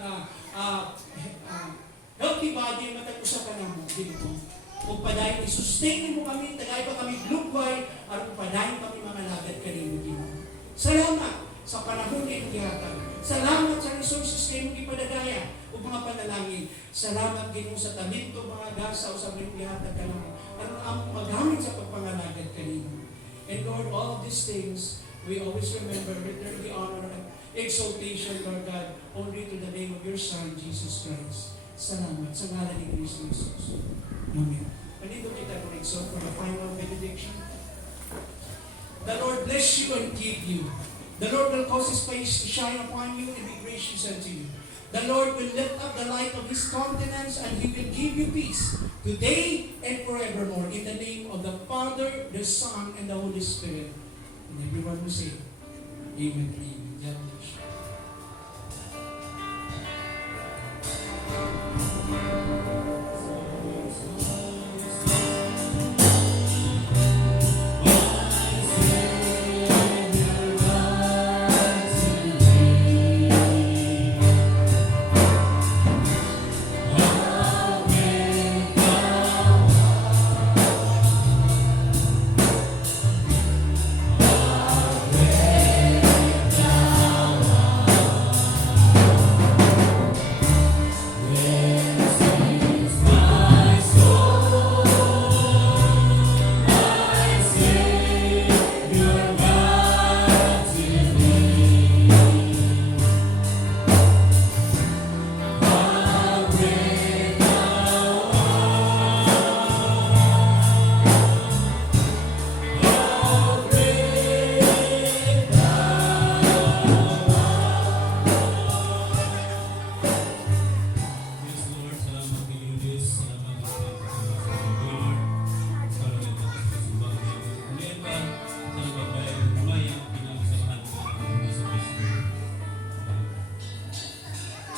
healthy body, matag-usa ka na mo, Ginoo. Kung padayon, i-sustain mo kami, tagay pa kami glugway, at kung padayon kami mga lagad kanino, Ginoo. Salamat sa panahon na iyong gihatag. Salamat sa resources na iyong ipadagaya o mga panalangin. Salamat, Ginoo, sa talento, mga gasa o sa iyong gihatag ka na mo. Ano ang magamit sa pagpangalagad kanino. And Lord, all of these things, we always remember, return the honor and exaltation, Lord God, only to the name of your Son, Jesus Christ. Salamat sa ngalan ni Kristo Jesus. Amen. Panito kita for exalt for the final benediction. The Lord bless you and keep you. The Lord will cause His face to shine upon you and be gracious unto you. The Lord will lift up the light of His countenance and He will give you peace today and forevermore. In the name of the Father, the Son, and the Holy Spirit. And everyone will say, Amen. Amen. God bless you.